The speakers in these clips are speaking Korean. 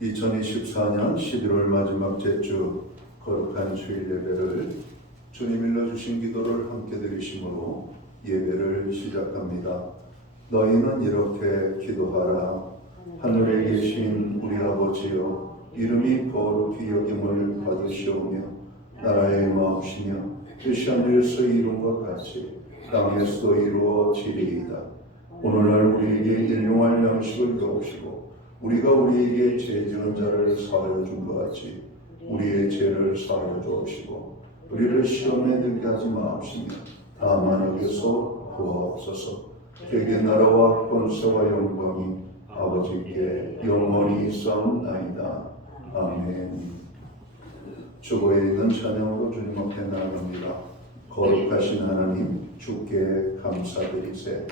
2024년 11월 마지막 제주 거룩한 주일 예배를 주님 일러주신 기도를 함께 드리심으로 예배를 시작합니다. 너희는 이렇게 기도하라. 하늘에 계신 우리 아버지여, 이름이 거룩히 여김을 받으시오며 나라의 마옵시며 뜻이 하늘에서 이룬 것 같이 땅에서도 이루어지리이다. 오늘날 우리에게 일용할 양식을 주옵시고 우리가 우리에게 죄 지은 자를 사하여 준 것 같이 우리의 죄를 사하여 주옵시고 우리를 시험에 들게 하지 마옵시며 다만 여기서 구하옵소서. 되게 나라와 권세와 영광이 아버지께 영원히 있사옵나이다. 아멘. 주보에 있는 찬양으로 주님 앞에 나아갑니다. 거룩하신 하나님, 주께 감사드리세.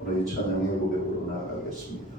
오늘 이 찬양의 고백으로 나아가겠습니다.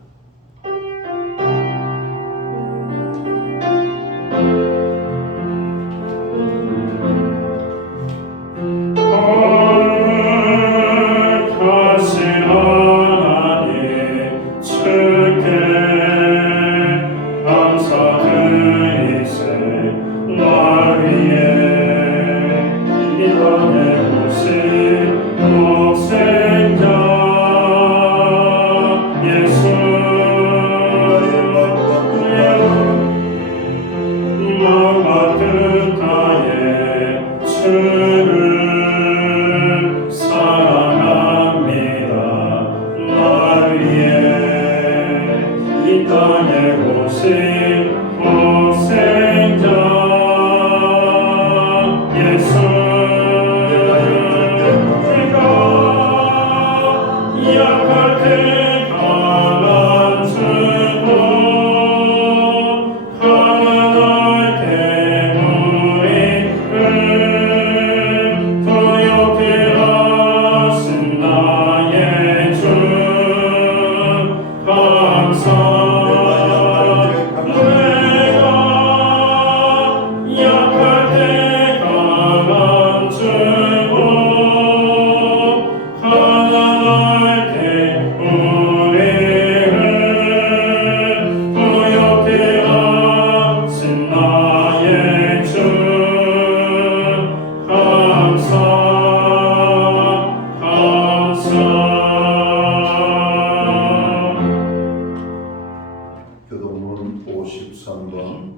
교동문 53번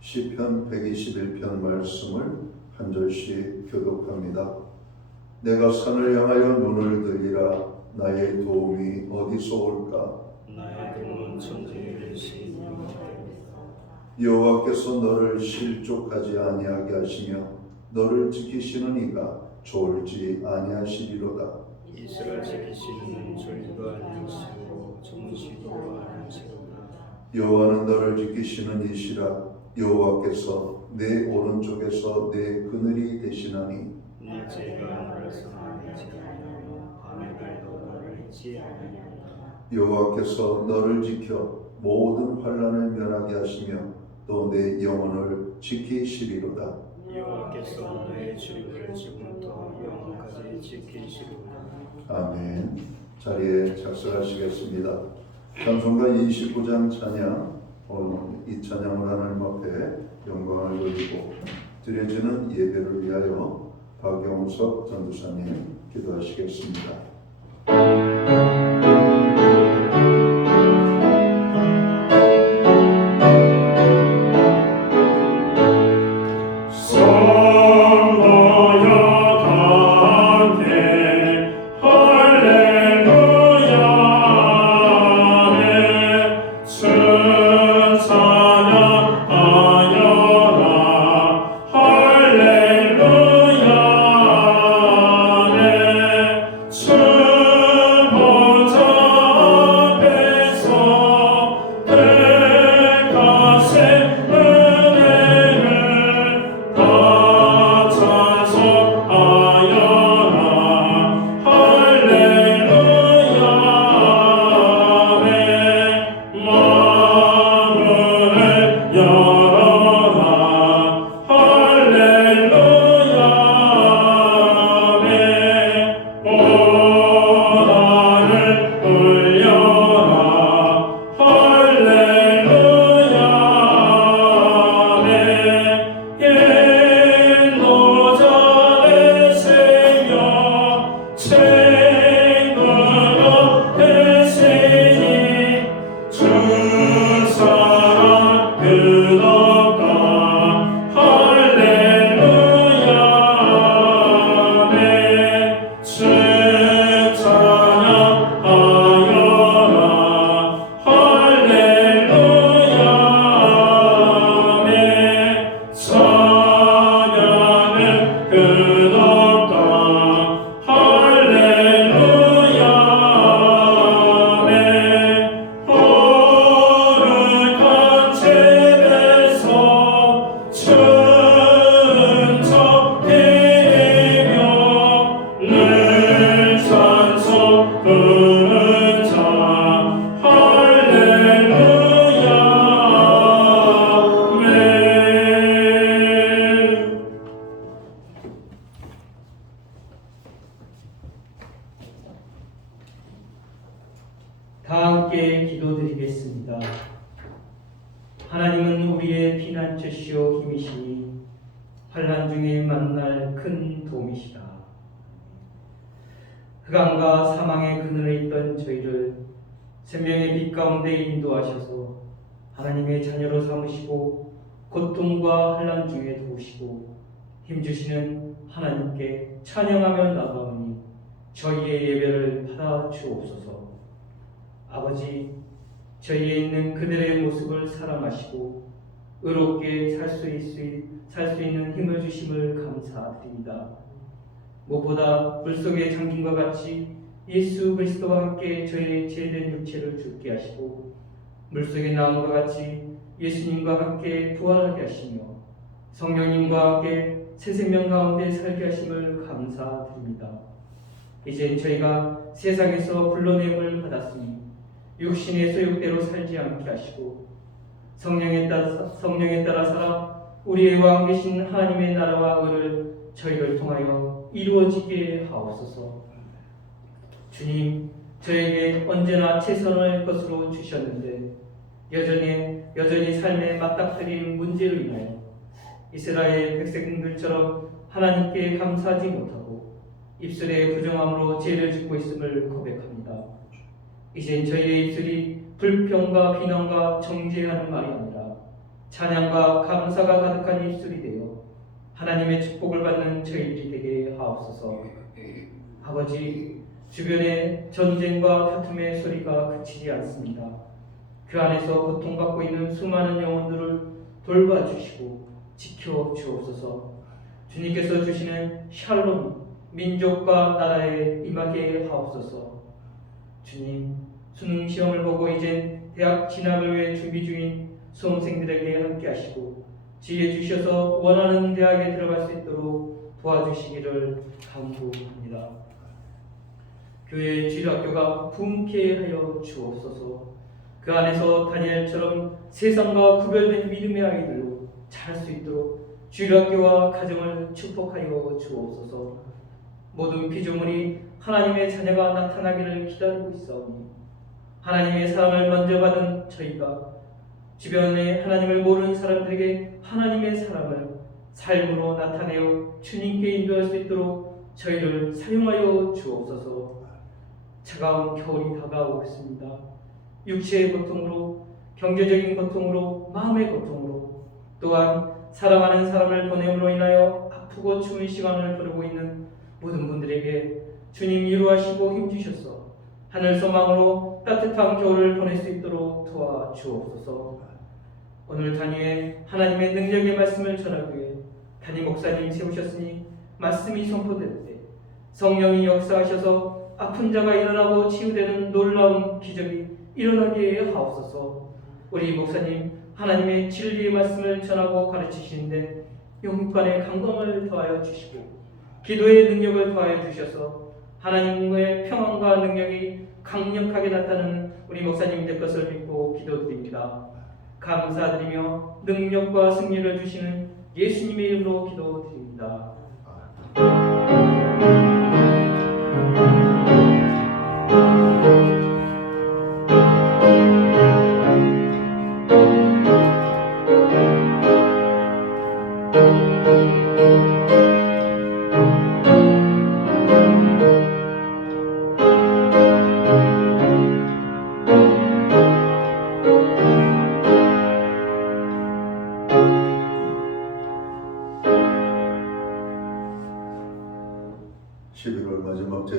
시편 121편 말씀을 한 절씩 교독합니다. 내가 산을 향하여 눈을 들리라. 나의 도움이 어디서 올까? 나의 도움은 천지에 계신 여호와께서 너를 실족하지 아니하게 하시며 너를 지키시는 이가 졸지 아니하시리로다. 이스라엘 지키시는 졸지도 아니하시고 주무시도 아니하시로다. 여호와는 너를 지키시는 이시라. 여호와께서 내 오른쪽에서 내 그늘이 되시나니 낮에가 너를 상하지 아니하며 밤에 달도 너를 잊지 아니하리로다. 여호와께서 너를 지켜 모든 환난을 면하게 하시며 또 내 영혼을 지키시리로다. 여호와께서 너의 출입을 지금부터 영원까지 지키시리로다. 아멘. 자리에 착석하시겠습니다. 찬송가 29장 찬양, 오늘 이 찬양을 하나님 앞에 영광을 돌리고 드려지는 예배를 위하여 박영석 전도사님 기도하시겠습니다. 할렐루야, 하나님은 우리의 피난처시오 힘이시니 환난 중에 만날 큰 도움이시다. 흑암과 사망의 그늘에 있던 저희를 생명의 빛 가운데 인도하셔서 하나님의 자녀로 삼으시고 고통과 환난 중에 도우시고 힘주시는 하나님께 찬양하며 나가오니 저희의 예배를 받아 주옵소서. 아버지, 저희에 있는 그들의 모습을 사랑하시고 의롭게 살 수 있는 힘을 주심을 감사드립니다. 무엇보다 물속의 장군과 같이 예수 그리스도와 함께 저희의 죄된 육체를 죽게 하시고 물속의 나음과 같이 예수님과 함께 부활하게 하시며 성령님과 함께 새 생명 가운데 살게 하심을 감사드립니다. 이제 저희가 세상에서 불러냄을 받았으니 육신의 소욕대로 살지 않게 하시고 성령에 따라 살아 우리의 왕 계신 하나님의 나라와 의를 저희를 통하여 이루어지게 하옵소서. 주님, 저에게 언제나 최선을 것으로 주셨는데 여전히 삶에 맞닥뜨린 문제로 인하여 이스라엘 백성들처럼 하나님께 감사하지 못하고 입술의 부정함으로 죄를 짓고 있음을 고백합니다. 이젠 저희의 입술이 불평과 비난과 정죄하는 말이 아니라 찬양과 감사가 가득한 입술이 되어 하나님의 축복을 받는 저희들이 되게 하옵소서. 아버지, 주변의 전쟁과 다툼의 소리가 그치지 않습니다. 그 안에서 고통받고 있는 수많은 영혼들을 돌봐주시고 지켜 주옵소서. 주님께서 주시는 샬롬이 민족과 나라에 임하게 하옵소서. 주님, 수능 시험을 보고 이젠 대학 진학을 위해 준비 중인 수험생들에게 함께 하시고 지혜 주셔서 원하는 대학에 들어갈 수 있도록 도와주시기를 간구합니다. 교회 주일학교가 부흥케 하여 주옵소서. 그 안에서 다니엘처럼 세상과 구별된 믿음의 아이들로 자랄 수 있도록 주일학교와 가정을 축복하여 주옵소서. 모든 피조물이 하나님의 자녀가 나타나기를 기다리고 있사오니 하나님의 사랑을 먼저 받은 저희가 주변에 하나님을 모르는 사람들에게 하나님의 사랑을 삶으로 나타내어 주님께 인도할 수 있도록 저희를 사용하여 주옵소서. 차가운 겨울이 다가오고 있습니다. 육체의 고통으로, 경제적인 고통으로, 마음의 고통으로, 또한 사랑하는 사람을 보냄으로 인하여 아프고 추운 시간을 보내고 있는 모든 분들에게 주님 위로하시고 힘주셔서 하늘 소망으로 따뜻한 겨울을 보낼 수 있도록 도와주옵소서. 오늘 단위에 하나님의 능력의 말씀을 전하기 위해 담임 목사님 세우셨으니 말씀이 선포될 때 성령이 역사하셔서 아픈 자가 일어나고 치유되는 놀라운 기적이 일어나게 하옵소서. 우리 목사님 하나님의 진리의 말씀을 전하고 가르치시는데 영육간의 감동을 더하여 주시고 기도의 능력을 더하여 주셔서 하나님의 평안과 능력이 강력하게 나타나는 우리 목사님 될 것을 믿고 기도드립니다. 감사드리며 능력과 승리를 주시는 예수님의 이름으로 기도드립니다.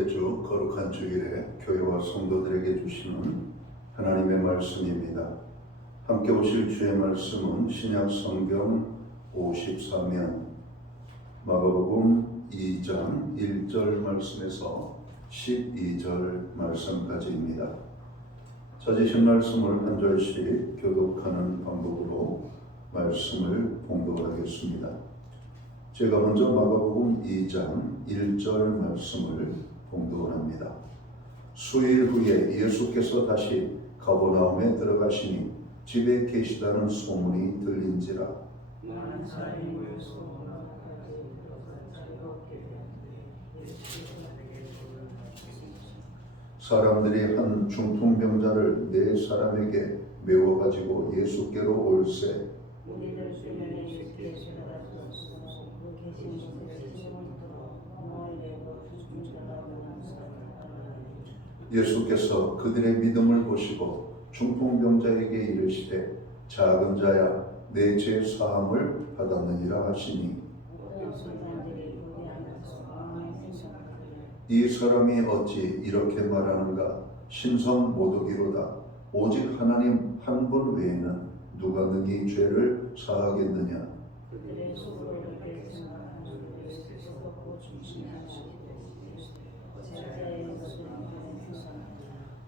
주 거룩한 주일에 교회와 성도들에게 주시는 하나님의 말씀입니다. 함께 보실 주의 말씀은 신약 성경 54면 마가복음 2장 1절 말씀에서 12절 말씀까지입니다. 찾으신 말씀을 한 절씩 교독하는 방법으로 말씀을 봉독하겠습니다. 제가 먼저 마가복음 2장 1절 말씀을 봉독을 합니다. 수일 후에 예수께서 다시 가버나움에 들어가시니 집에 계시다는 소문이 들린지라. 많은 사람이 모여서 사람들이 한 중풍병자를 4 사람에게 메워가지고 예수께로 올세. 우리를 수련의 예수께서 가르쳤소. 그 계신 곳에 지금을 들어 너희에게도 중자라고 하사. 예수께서 그들의 믿음을 보시고 중풍병자에게 이르시되 작은 자야 내 죄 사함을 받았느니라 하시니 이 사람이 어찌 이렇게 말하는가? 신성 모독이로다. 오직 하나님 한 분 외에는 누가 능히 죄를 사하겠느냐? 그들의 속으로 이렇게 생각하는 예수께서 곧 중심하시되 제자의 것을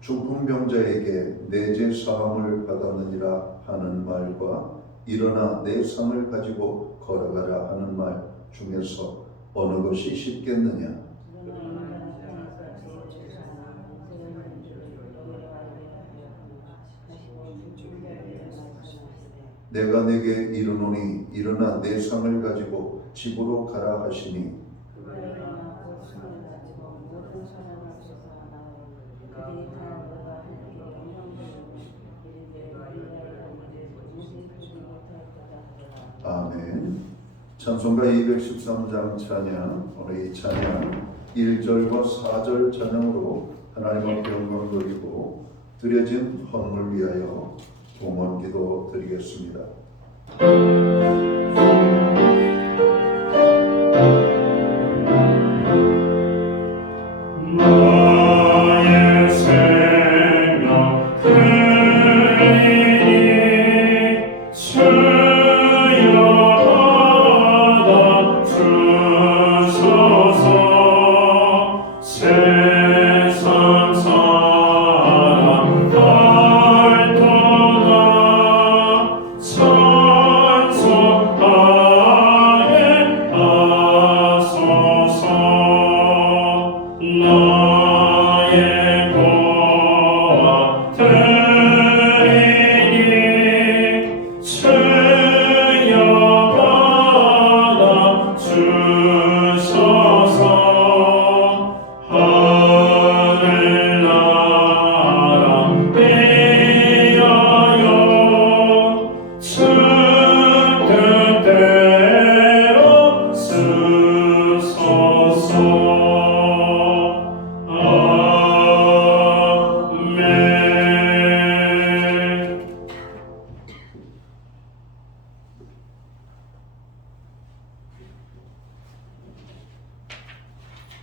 중풍병자에게 내 죄 사함을 받았느니라 하는 말과 일어나 내 상을 가지고 걸어가라 하는 말 중에서 어느 것이 쉽겠느냐? 내가 내게 이르노니 일어나 내 상을 가지고 집으로 가라 하시니 아멘. 찬송가 213장 찬양, 오늘 이 찬양 1절과 4절 찬양으로 하나님 앞에 영광 돌리고 드려진 헌물 위하여 봉헌 기도 드리겠습니다. 나의 생명 그이니 주여 받아주소서. 세상 사람 널떠나 찬송하게 하소서. 나의 고와 드리니 주여 받아주소서. 하늘나라 위하여 주 뜻대로 쓰소서. 아멘.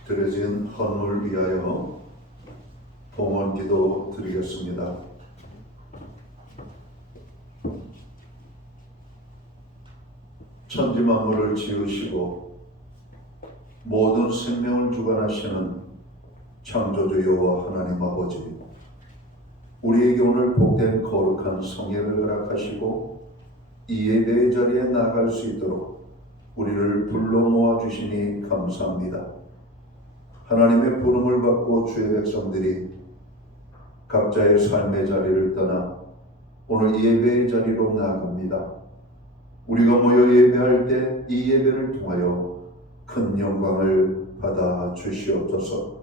드려진 헌물 위하여 봉헌 기도 드리겠습니다. 천지 만물을 지으시고 모든 생명을 주관하시는 창조주 여호와 하나님 아버지, 우리에게 오늘 복된 거룩한 성예를 허락하시고 이 예배의 자리에 나아갈 수 있도록 우리를 불러 모아 주시니 감사합니다. 하나님의 부름을 받고 주의 백성들이 각자의 삶의 자리를 떠나 오늘 예배의 자리로 나아갑니다. 우리가 모여 예배할 때 이 예배를 통하여 큰 영광을 받아 주시옵소서.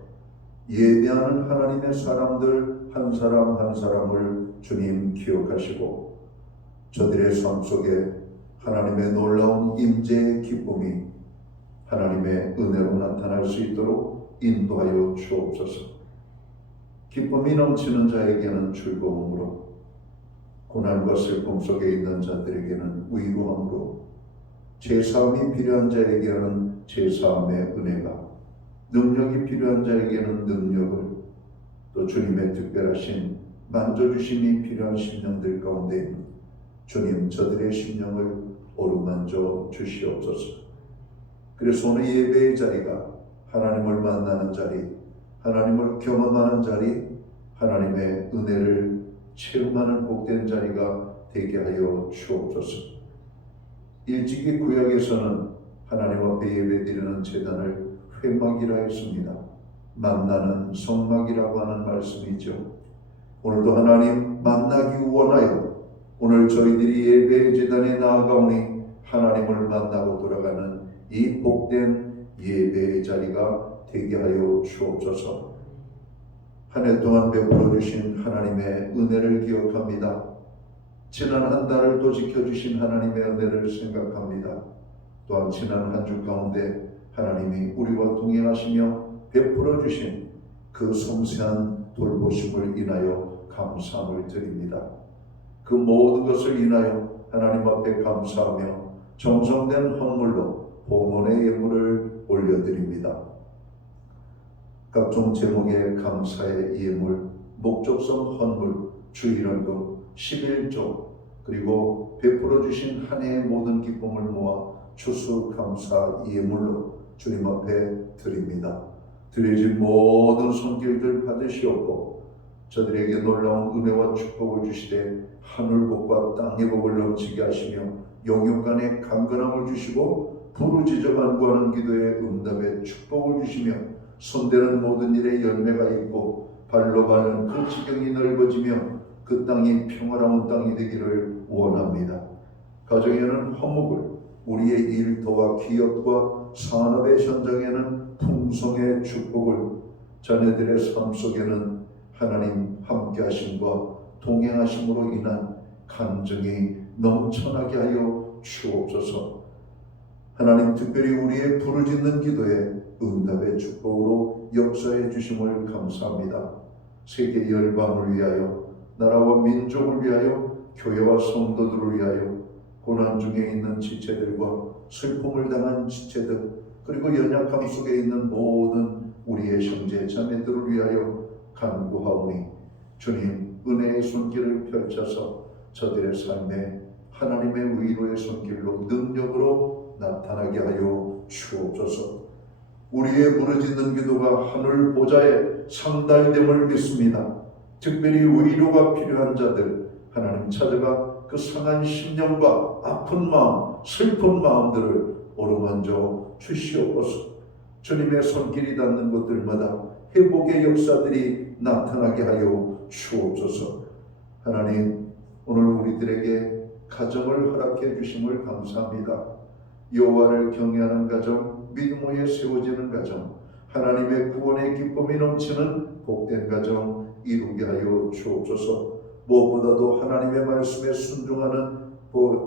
예배하는 하나님의 사람들 한 사람 한 사람을 주님 기억하시고 저들의 삶 속에 하나님의 놀라운 임재의 기쁨이 하나님의 은혜로 나타날 수 있도록 인도하여 주옵소서. 기쁨이 넘치는 자에게는 즐거움으로, 고난과 슬픔 속에 있는 자들에게는 위로함으로, 제사함이 필요한 자에게는 제사함의 은혜가, 능력이 필요한 자에게는 능력을, 또 주님의 특별하신 만져주심이 필요한 심령들 가운데 주님 저들의 심령을 어루만져 주시옵소서. 그래서 오늘 예배의 자리가 하나님을 만나는 자리, 하나님을 경험하는 자리, 하나님의 은혜를 체험하는 복된 자리가 되게 하여 주옵소서. 일찍이 구약에서는 하나님 앞에 예배드리는 제단을 회막이라 했습니다. 만나는 성막이라고 하는 말씀이죠. 오늘도 하나님 만나기 원하여 오늘 저희들이 예배의 제단에 나아가오니 하나님을 만나고 돌아가는 이 복된 예배의 자리가 되게 하여 주옵소서. 한 해 동안 베풀어 주신 하나님의 은혜를 기억합니다. 지난 한 달을 또 지켜주신 하나님의 은혜를 생각합니다. 또한 지난 한 주 가운데 하나님이 우리와 동행하시며 베풀어 주신 그 섬세한 돌보심을 인하여 감사함을 드립니다. 그 모든 것을 인하여 하나님 앞에 감사하며 정성된 헌물로 봉헌의 예물을 올려드립니다. 각종 제목의 감사의 예물, 목적성 헌물, 주일헌금, 11조, 그리고 베풀어 주신 한 해의 모든 기쁨을 모아 추수감사 예물로 주님 앞에 드립니다. 드려진 모든 손길들 받으시옵고 저들에게 놀라운 은혜와 축복을 주시되 하늘복과 땅의 복을 넘치게 하시며 영육간의 강건함을 주시고 부르짖어 간구하는 기도의 응답에 축복을 주시며 손대는 모든 일에 열매가 있고 발로 밟는 그 지경이 넓어지며 그 땅이 평화로운 땅이 되기를 원합니다. 가정에는 화목을, 우리의 일터와 기업과 산업의 현장에는 풍성의 축복을, 자녀들의 삶 속에는 하나님 함께 하심과 동행하심으로 인한 간증이 넘쳐나게 하여 주옵소서. 하나님 특별히 우리의 부르짖는 기도에 응답의 축복으로 역사해 주심을 감사합니다. 세계 열방을 위하여, 나라와 민족을 위하여, 교회와 성도들을 위하여, 고난 중에 있는 지체들과 슬픔을 당한 지체들, 그리고 연약함 속에 있는 모든 우리의 형제 자매들을 위하여 간구하오니 주님 은혜의 손길을 펼쳐서 저들의 삶에 하나님의 위로의 손길로 능력으로 나타나게 하여 주옵소서. 우리의 부르짖는 기도가 하늘 보좌에 상달됨을 믿습니다. 특별히 위로가 필요한 자들 하나님 찾아가 그 상한 심령과 아픈 마음, 슬픈 마음들을 어루만져 주시옵소서. 주님의 손길이 닿는 곳들마다 회복의 역사들이 나타나게 하여 주옵소서. 하나님 오늘 우리들에게 가정을 허락해 주심을 감사합니다. 여호와를 경외하는 가정, 믿음 위에 세워지는 가정, 하나님의 구원의 기쁨이 넘치는 복된 가정 이루게 하여 주옵소서. 무엇보다도 하나님의 말씀에 순종하는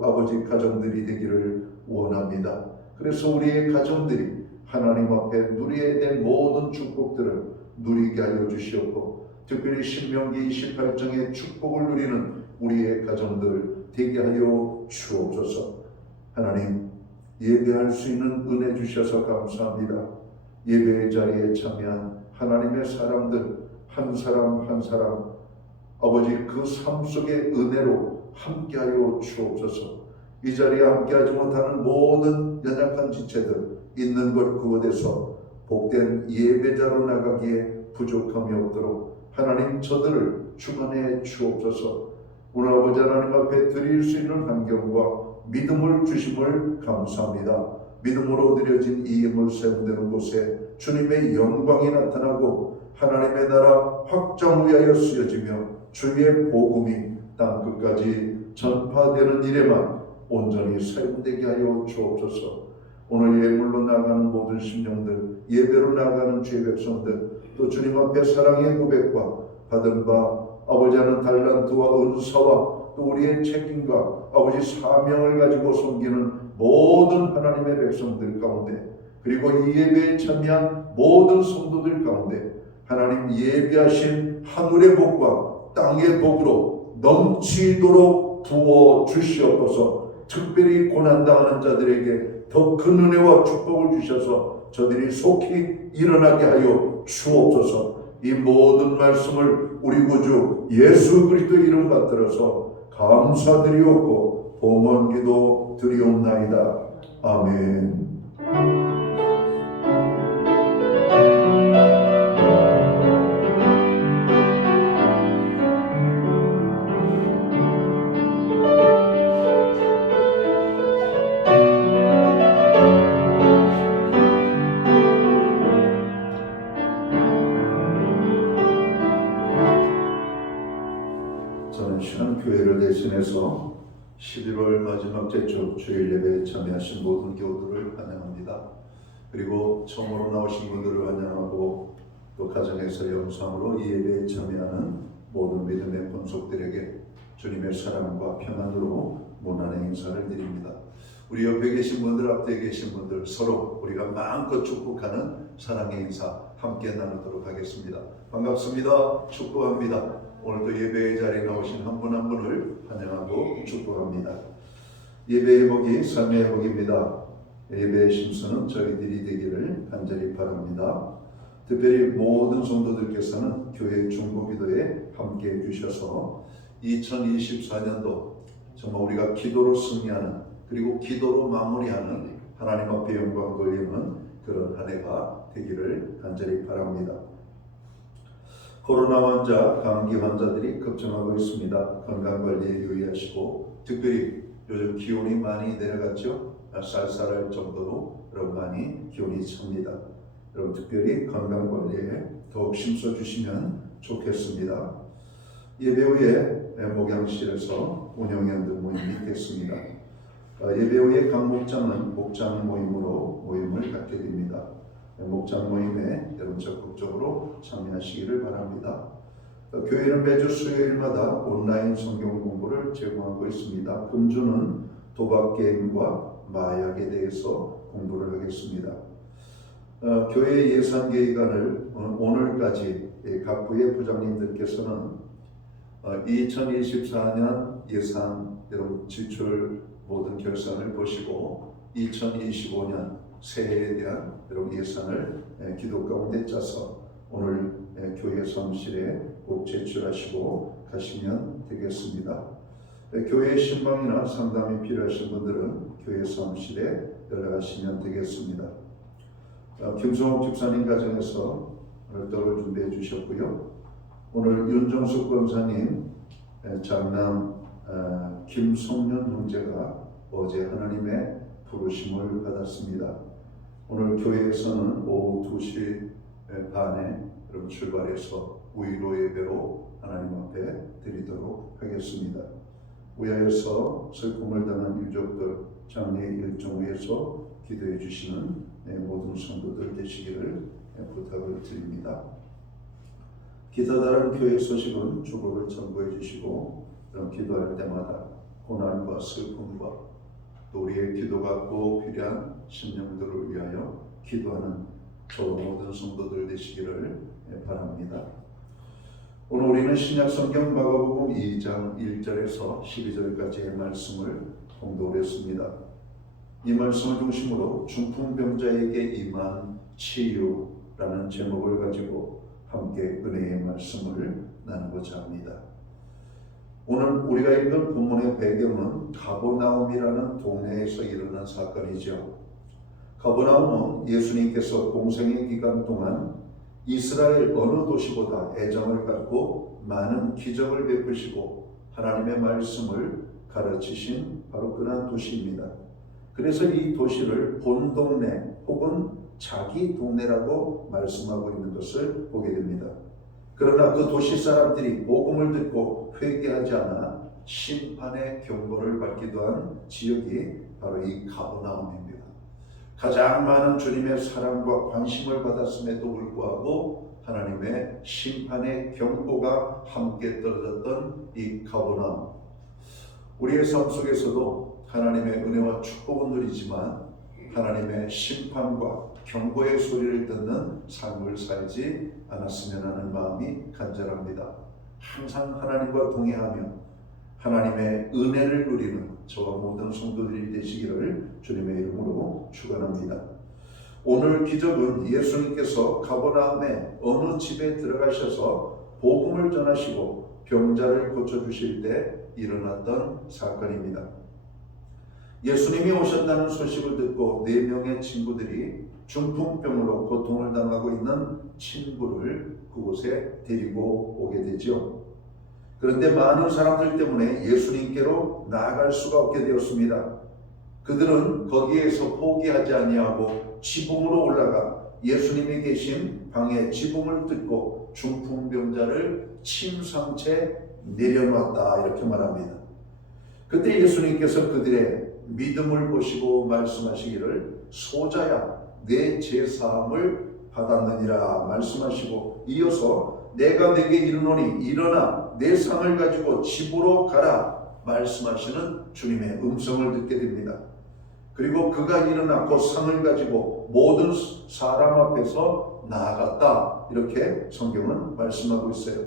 아버지 가정들이 되기를 원합니다. 그래서 우리의 가정들이 하나님 앞에 누려야 될 모든 축복들을 누리게 하여 주시옵고 특별히 신명기 28장의 축복을 누리는 우리의 가정들 되게 하여 주옵소서. 하나님 예배할 수 있는 은혜 주셔서 감사합니다. 예배의 자리에 참여한 하나님의 사람들 한 사람 한 사람 아버지 그 삶 속의 은혜로 함께하여 주옵소서. 이 자리에 함께하지 못하는 모든 연약한 지체들 있는 것 그곳에서 복된 예배자로 나가기에 부족함이 없도록 하나님 저들을 주관해 주옵소서. 오늘 아버지 하나님 앞에 드릴 수 있는 환경과 믿음을 주심을 감사합니다. 믿음으로 드려진 이 예물 세운되는 곳에 주님의 영광이 나타나고 하나님의 나라 확장 위하여 쓰여지며 주의 복음이 땅끝까지 전파되는 일에만 온전히 사용되게 하여 주옵소서. 오늘 예물로 나가는 모든 심령들, 예배로 나가는 주의 백성들, 또 주님 앞에 사랑의 고백과 받은 바 아버지 하는 달란트와 은사와 또 우리의 책임과 아버지 사명을 가지고 섬기는 모든 하나님의 백성들 가운데 그리고 이 예배에 참여한 모든 성도들 가운데 하나님 예비하신 하늘의 복과 땅의 복으로 넘치도록 부어 주시옵소서. 특별히 고난당하는 자들에게 더 큰 은혜와 축복을 주셔서 저들이 속히 일어나게 하여 주옵소서. 이 모든 말씀을 우리 구주 예수 그리스도 이름 받들어서 감사드리옵고 봉헌기도 드리옵나이다. 아멘. 저는 시간교회를 대신해서 11월 마지막 제주 주일 예배에 참여하신 모든 교우들을 환영합니다. 그리고 처음으로 나오신 분들을 환영하고 또 가정에서 영상으로 이 예배에 참여하는 모든 믿음의 권속들에게 주님의 사랑과 평안으로 문안의 인사를 드립니다. 우리 옆에 계신 분들, 앞에 계신 분들 서로 우리가 마음껏 축복하는 사랑의 인사 함께 나누도록 하겠습니다. 반갑습니다. 축복합니다. 오늘도 예배의 자리에 나오신 한 분 한 분을 환영하고 축복합니다. 예배의 복이 삶의 복입니다. 예배의 심수는 저희들이 되기를 간절히 바랍니다. 특별히 모든 성도들께서는 교회 중보기도에 함께 해주셔서 2024년도 정말 우리가 기도로 승리하는, 그리고 기도로 마무리하는, 하나님 앞에 영광 돌리는 그런 한 해가 되기를 간절히 바랍니다. 코로나 환자, 감기 환자들이 급증하고 있습니다. 건강관리에 유의하시고, 특별히 요즘 기온이 많이 내려갔죠. 쌀쌀할 정도로 여러분 많이 기온이 찹니다. 여러분 특별히 건강관리에 더욱 힘써주시면 좋겠습니다. 예배 후에 목양실에서 운영연대 모임이 있겠습니다. 예배 후에 각 목장은 목장 모임으로 모임을 갖게 됩니다. 목장 모임에 여러분 적극적으로 참여하시기를 바랍니다. 교회는 매주 수요일마다 온라인 성경 공부를 제공하고 있습니다. 금주는 도박 게임과 마약에 대해서 공부를 하겠습니다. 교회 예산 계획안을 오늘까지 각 부의 부장님들께서는 2024년 예산 여러분 지출 모든 결산을 보시고 2025년 새해에 대한 여러분 예산을 기도 가운데 짜서 오늘 교회 사무실에 꼭 제출하시고 가시면 되겠습니다. 교회 신방이나 상담이 필요하신 분들은 교회 사무실에 연락하시면 되겠습니다. 김성욱 집사님 가정에서 오늘 떡을 준비해 주셨고요. 오늘 윤정숙 권사님 장남 김성년 형제가 어제 하나님의 부르심을 받았습니다. 오늘 교회에서는 오후 2시 반에 여러분 출발해서 우이로 예배로 하나님 앞에 드리도록 하겠습니다. 우야에서 슬픔을 당한 유족들 장례 일정 위에서 기도해 주시는 모든 성도들 되시기를 부탁을 드립니다. 기타 다른 교회 소식은 축복을 전부해 주시고 그런 기도할 때마다 고난과 슬픔과 또 우리의 기도가 꼭 필요한 심령들을 위하여 기도하는 저 모든 성도들 되시기를 바랍니다. 오늘 우리는 신약성경 마가복음 2장 1절에서 12절까지의 말씀을 공독을 했습니다. 이 말씀을 중심으로 중풍병자에게 임한 치유라는 제목을 가지고 함께 은혜의 말씀을 나누고자 합니다. 오늘 우리가 읽은 본문의 배경은 가버나움이라는 동네에서 일어난 사건이죠. 가버나움은 예수님께서 공생의 기간 동안 이스라엘 어느 도시보다 애정을 갖고 많은 기적을 베푸시고 하나님의 말씀을 가르치신 바로 그러한 도시입니다. 그래서 이 도시를 본 동네 혹은 자기 동네라고 말씀하고 있는 것을 보게 됩니다. 그러나 그 도시 사람들이 복음을 듣고 회개하지 않아 심판의 경고를 받기도 한 지역이 바로 이 가버나움입니다. 가장 많은 주님의 사랑과 관심을 받았음에도 불구하고 하나님의 심판의 경고가 함께 떨어졌던 이 가버나움. 우리의 삶 속에서도 하나님의 은혜와 축복은 누리지만 하나님의 심판과 경고의 소리를 듣는 삶을 살지 않았으면 하는 마음이 간절합니다. 항상 하나님과 동행하며 하나님의 은혜를 누리는 저와 모든 성도들이 되시기를 주님의 이름으로 축원합니다. 오늘 기적은 예수님께서 가버나움의 어느 집에 들어가셔서 복음을 전하시고 병자를 고쳐주실 때 일어났던 사건입니다. 예수님이 오셨다는 소식을 듣고 4명의 친구들이 중풍병으로 고통을 당하고 있는 친구를 그곳에 데리고 오게 되죠. 그런데 많은 사람들 때문에 예수님께로 나아갈 수가 없게 되었습니다. 그들은 거기에서 포기하지 아니하고 지붕으로 올라가 예수님이 계신 방에 지붕을 뜯고 중풍병자를 침상 채 내려놨다 이렇게 말합니다. 그때 예수님께서 그들의 믿음을 보시고 말씀하시기를 소자야 내 죄사함을 받았느니라 말씀하시고 이어서 내가 네게 이르노니 일어나 내 상을 가지고 집으로 가라 말씀하시는 주님의 음성을 듣게 됩니다. 그리고 그가 일어나 그 상을 가지고 모든 사람 앞에서 나아갔다. 이렇게 성경은 말씀하고 있어요.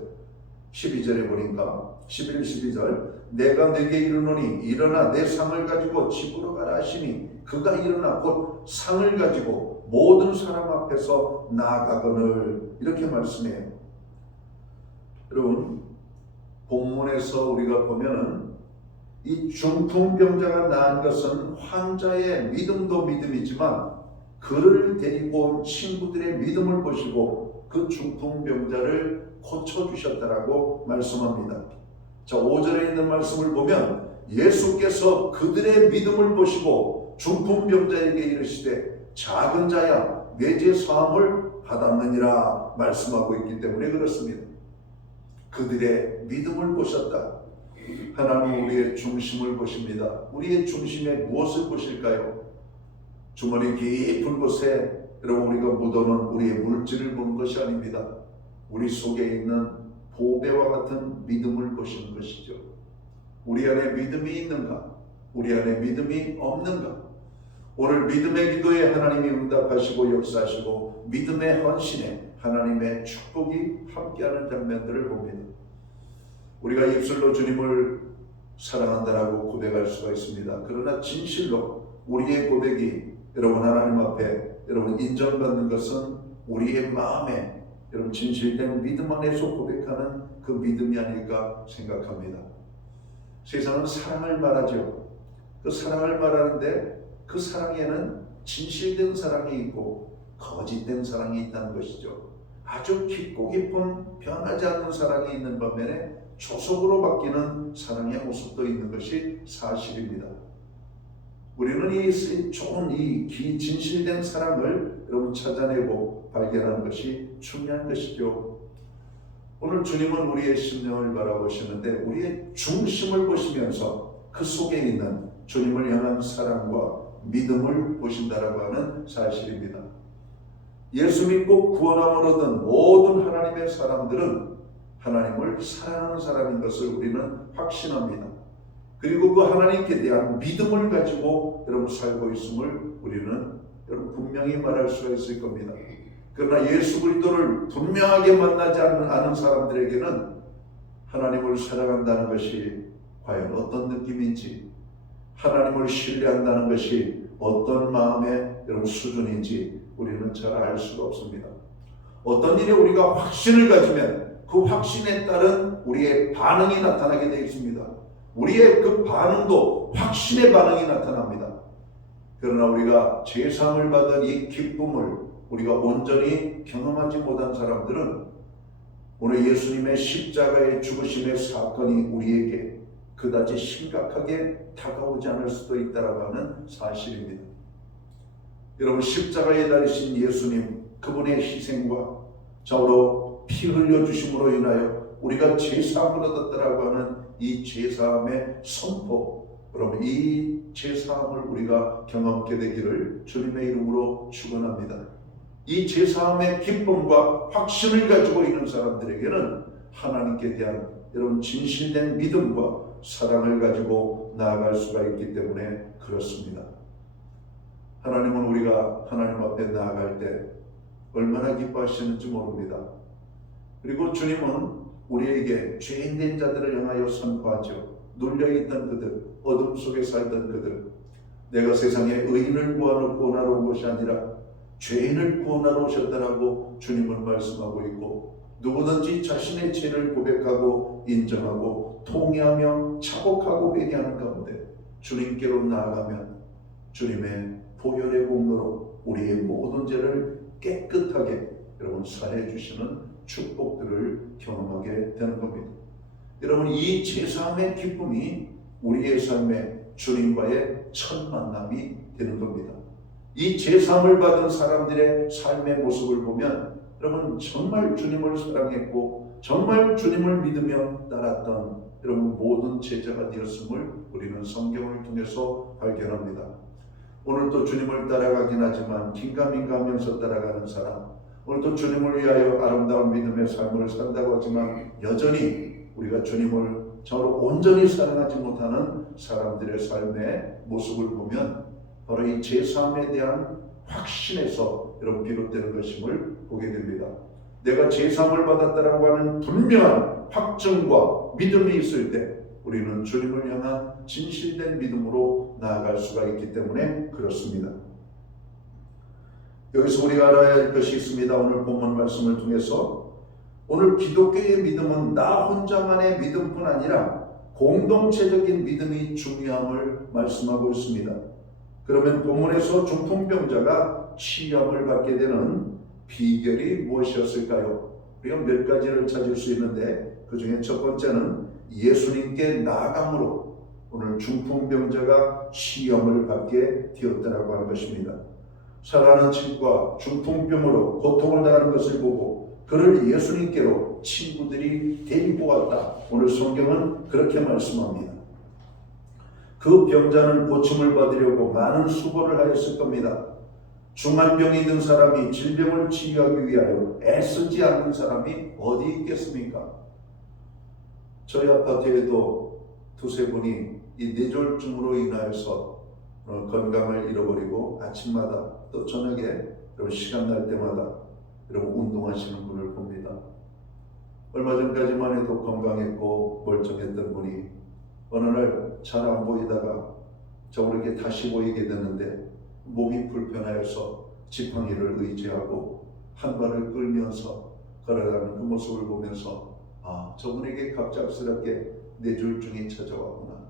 12절에 보니까 11, 12절 내가 네게 이르노니 일어나 내 상을 가지고 집으로 가라 하시니 그가 일어나 곧 상을 가지고 모든 사람 앞에서 나아가거늘 이렇게 말씀해요. 여러분 본문에서 우리가 보면은 이 중풍병자가 나은 것은 환자의 믿음도 믿음이지만 그를 데리고 온 친구들의 믿음을 보시고 그 중풍병자를 고쳐주셨다라고 말씀합니다. 자, 5절에 있는 말씀을 보면 예수께서 그들의 믿음을 보시고 중풍병자에게 이르시되 작은 자야 내 죄 사함을 받았느니라 말씀하고 있기 때문에 그렇습니다. 그들의 믿음을 보셨다. 하나님은 우리의 중심을 보십니다. 우리의 중심에 무엇을 보실까요? 주머니 깊은 곳에 여러분 우리가 묻어놓은 우리의 물질을 보는 것이 아닙니다. 우리 속에 있는 보배와 같은 믿음을 보시는 것이죠. 우리 안에 믿음이 있는가? 우리 안에 믿음이 없는가? 오늘 믿음의 기도에 하나님이 응답하시고 역사하시고 믿음의 헌신에 하나님의 축복이 함께하는 장면들을 봅니다. 우리가 입술로 주님을 사랑한다라고 고백할 수가 있습니다. 그러나 진실로 우리의 고백이 여러분 하나님 앞에 여러분 인정받는 것은 우리의 마음에 여러분 진실된 믿음 안에서 고백하는 그 믿음이 아닐까 생각합니다. 세상은 사랑을 말하죠. 그 사랑을 말하는데 그 사랑에는 진실된 사랑이 있고 거짓된 사랑이 있다는 것이죠. 아주 깊고 깊은 변하지 않는 사랑이 있는 반면에 조속으로 바뀌는 사랑의 모습도 있는 것이 사실입니다. 우리는 이 좋은 이 진실된 사랑을 여러분 찾아내고 발견하는 것이 중요한 것이죠. 오늘 주님은 우리의 심령을 바라보시는데 우리의 중심을 보시면서 그 속에 있는 주님을 향한 사랑과 믿음을 보신다라고 하는 사실입니다. 예수 믿고 구원함을 얻은 모든 하나님의 사람들은 하나님을 사랑하는 사람인 것을 우리는 확신합니다. 그리고 그 하나님께 대한 믿음을 가지고 여러분 살고 있음을 우리는 여러분 분명히 말할 수가 있을 겁니다. 그러나 예수 그리스도를 분명하게 만나지 않은 사람들에게는 하나님을 사랑한다는 것이 과연 어떤 느낌인지, 하나님을 신뢰한다는 것이 어떤 마음의 여러분 수준인지 우리는 잘 알 수가 없습니다. 어떤 일에 우리가 확신을 가지면 그 확신에 따른 우리의 반응이 나타나게 되어 있습니다. 우리의 그 반응도 확신의 반응이 나타납니다. 그러나 우리가 죄사함을 받은 이 기쁨을 우리가 온전히 경험하지 못한 사람들은 오늘 예수님의 십자가의 죽으심의 사건이 우리에게 그다지 심각하게 다가오지 않을 수도 있다고 하는 사실입니다. 여러분 십자가에 달리신 예수님 그분의 희생과 좌우로 피 흘려주심으로 인하여 우리가 죄사함을 얻었다라고 하는 이 죄사함의 선포, 여러분 이 죄사함을 우리가 경험하게 되기를 주님의 이름으로 축원합니다. 이 죄사함의 기쁨과 확신을 가지고 있는 사람들에게는 하나님께 대한 여러분 진실된 믿음과 사랑을 가지고 나아갈 수가 있기 때문에 그렇습니다. 하나님은 우리가 하나님 앞에 나아갈 때 얼마나 기뻐하시는지 모릅니다. 그리고 주님은 우리에게 죄인된 자들을 향하여 선포하죠. 눌려있던 그들, 어둠 속에 살던 그들, 내가 세상에 의인을 구원하러 온 것이 아니라 죄인을 구원하러 오셨다라고 주님은 말씀하고 있고, 누구든지 자신의 죄를 고백하고 인정하고 통회하며 차곡하고 회개하는 가운데 주님께로 나아가면 주님의 보혈의 공로로 우리의 모든 죄를 깨끗하게 여러분 사해 주시는 축복들을 경험하게 되는 겁니다. 여러분 이 제사함의 기쁨이 우리의 삶에 주님과의 첫 만남이 되는 겁니다. 이 제사함을 받은 사람들의 삶의 모습을 보면 여러분 정말 주님을 사랑했고 정말 주님을 믿으며 따랐던 여러분 모든 제자가 되었음을 우리는 성경을 통해서 발견합니다. 오늘도 주님을 따라가긴 하지만 긴가민가 하면서 따라가는 사람, 오늘도 주님을 위하여 아름다운 믿음의 삶을 산다고 하지만 여전히 우리가 주님을 정말 온전히 사랑하지 못하는 사람들의 삶의 모습을 보면 바로 이 제3에 대한 확신에서 여러분 비롯되는 것임을 보게 됩니다. 내가 제3을 받았다라고 하는 분명한 확증과 믿음이 있을 때 우리는 주님을 향한 진실된 믿음으로 나아갈 수가 있기 때문에 그렇습니다. 여기서 우리가 알아야 할 것이 있습니다. 오늘 본문 말씀을 통해서 오늘 기독교의 믿음은 나 혼자만의 믿음뿐 아니라 공동체적인 믿음이 중요함을 말씀하고 있습니다. 그러면 본문에서 중풍병자가 치유함을 받게 되는 비결이 무엇이었을까요? 우리가 몇 가지를 찾을 수 있는데 그 중에 첫 번째는 예수님께 나아감으로 오늘 중풍병자가 치유함을 받게 되었다라고 하는 것입니다. 사랑하는 친구가 중풍병으로 고통을 당하는 것을 보고 그를 예수님께로 친구들이 데리고 왔다. 오늘 성경은 그렇게 말씀합니다. 그 병자는 고침을 받으려고 많은 수고를 하였을 겁니다. 중환병이 든 사람이 질병을 치유하기 위하여 애쓰지 않는 사람이 어디 있겠습니까? 저희 아파트에도 두세 분이 이 뇌졸중으로 인하여서 건강을 잃어버리고 아침마다 또 저녁에 시간 날 때마다 운동하시는 분을 봅니다. 얼마 전까지만 해도 건강했고 멀쩡했던 분이 어느 날 잘 안 보이다가 저렇게 다시 보이게 되는데 몸이 불편하여서 지팡이를 의지하고 한 발을 끌면서 걸어가는 그 모습을 보면서 저분에게 갑작스럽게 뇌졸중이 찾아왔구나.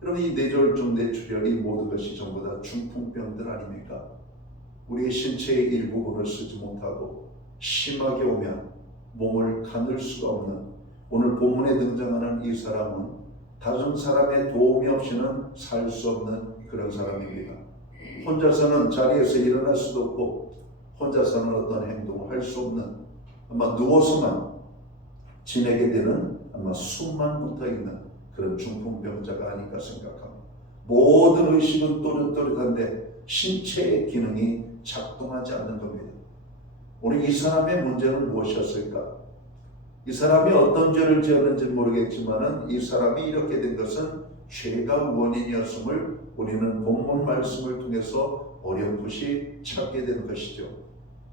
그럼 이 뇌졸중, 뇌출혈 이 모든 것이 전부 다 중풍병들 아닙니까? 우리의 신체의 일부분을 쓰지 못하고 심하게 오면 몸을 가눌 수가 없는 오늘 본문에 등장하는 이 사람은 다른 사람의 도움이 없이는 살 수 없는 그런 사람입니다. 혼자서는 자리에서 일어날 수도 없고 혼자서는 어떤 행동을 할 수 없는 아마 누워서만 지내게 되는 아마 숨만 붙어있는 그런 중풍병자가 아닌가 생각합니다. 모든 의식은 또렷또렷한데 신체의 기능이 작동하지 않는 겁니다. 오늘 이 사람의 문제는 무엇이었을까? 이 사람이 어떤 죄를 지었는지 모르겠지만 이 사람이 이렇게 된 것은 죄가 원인이었음을 우리는 본문 말씀을 통해서 어렴풋이 찾게 되는 것이죠.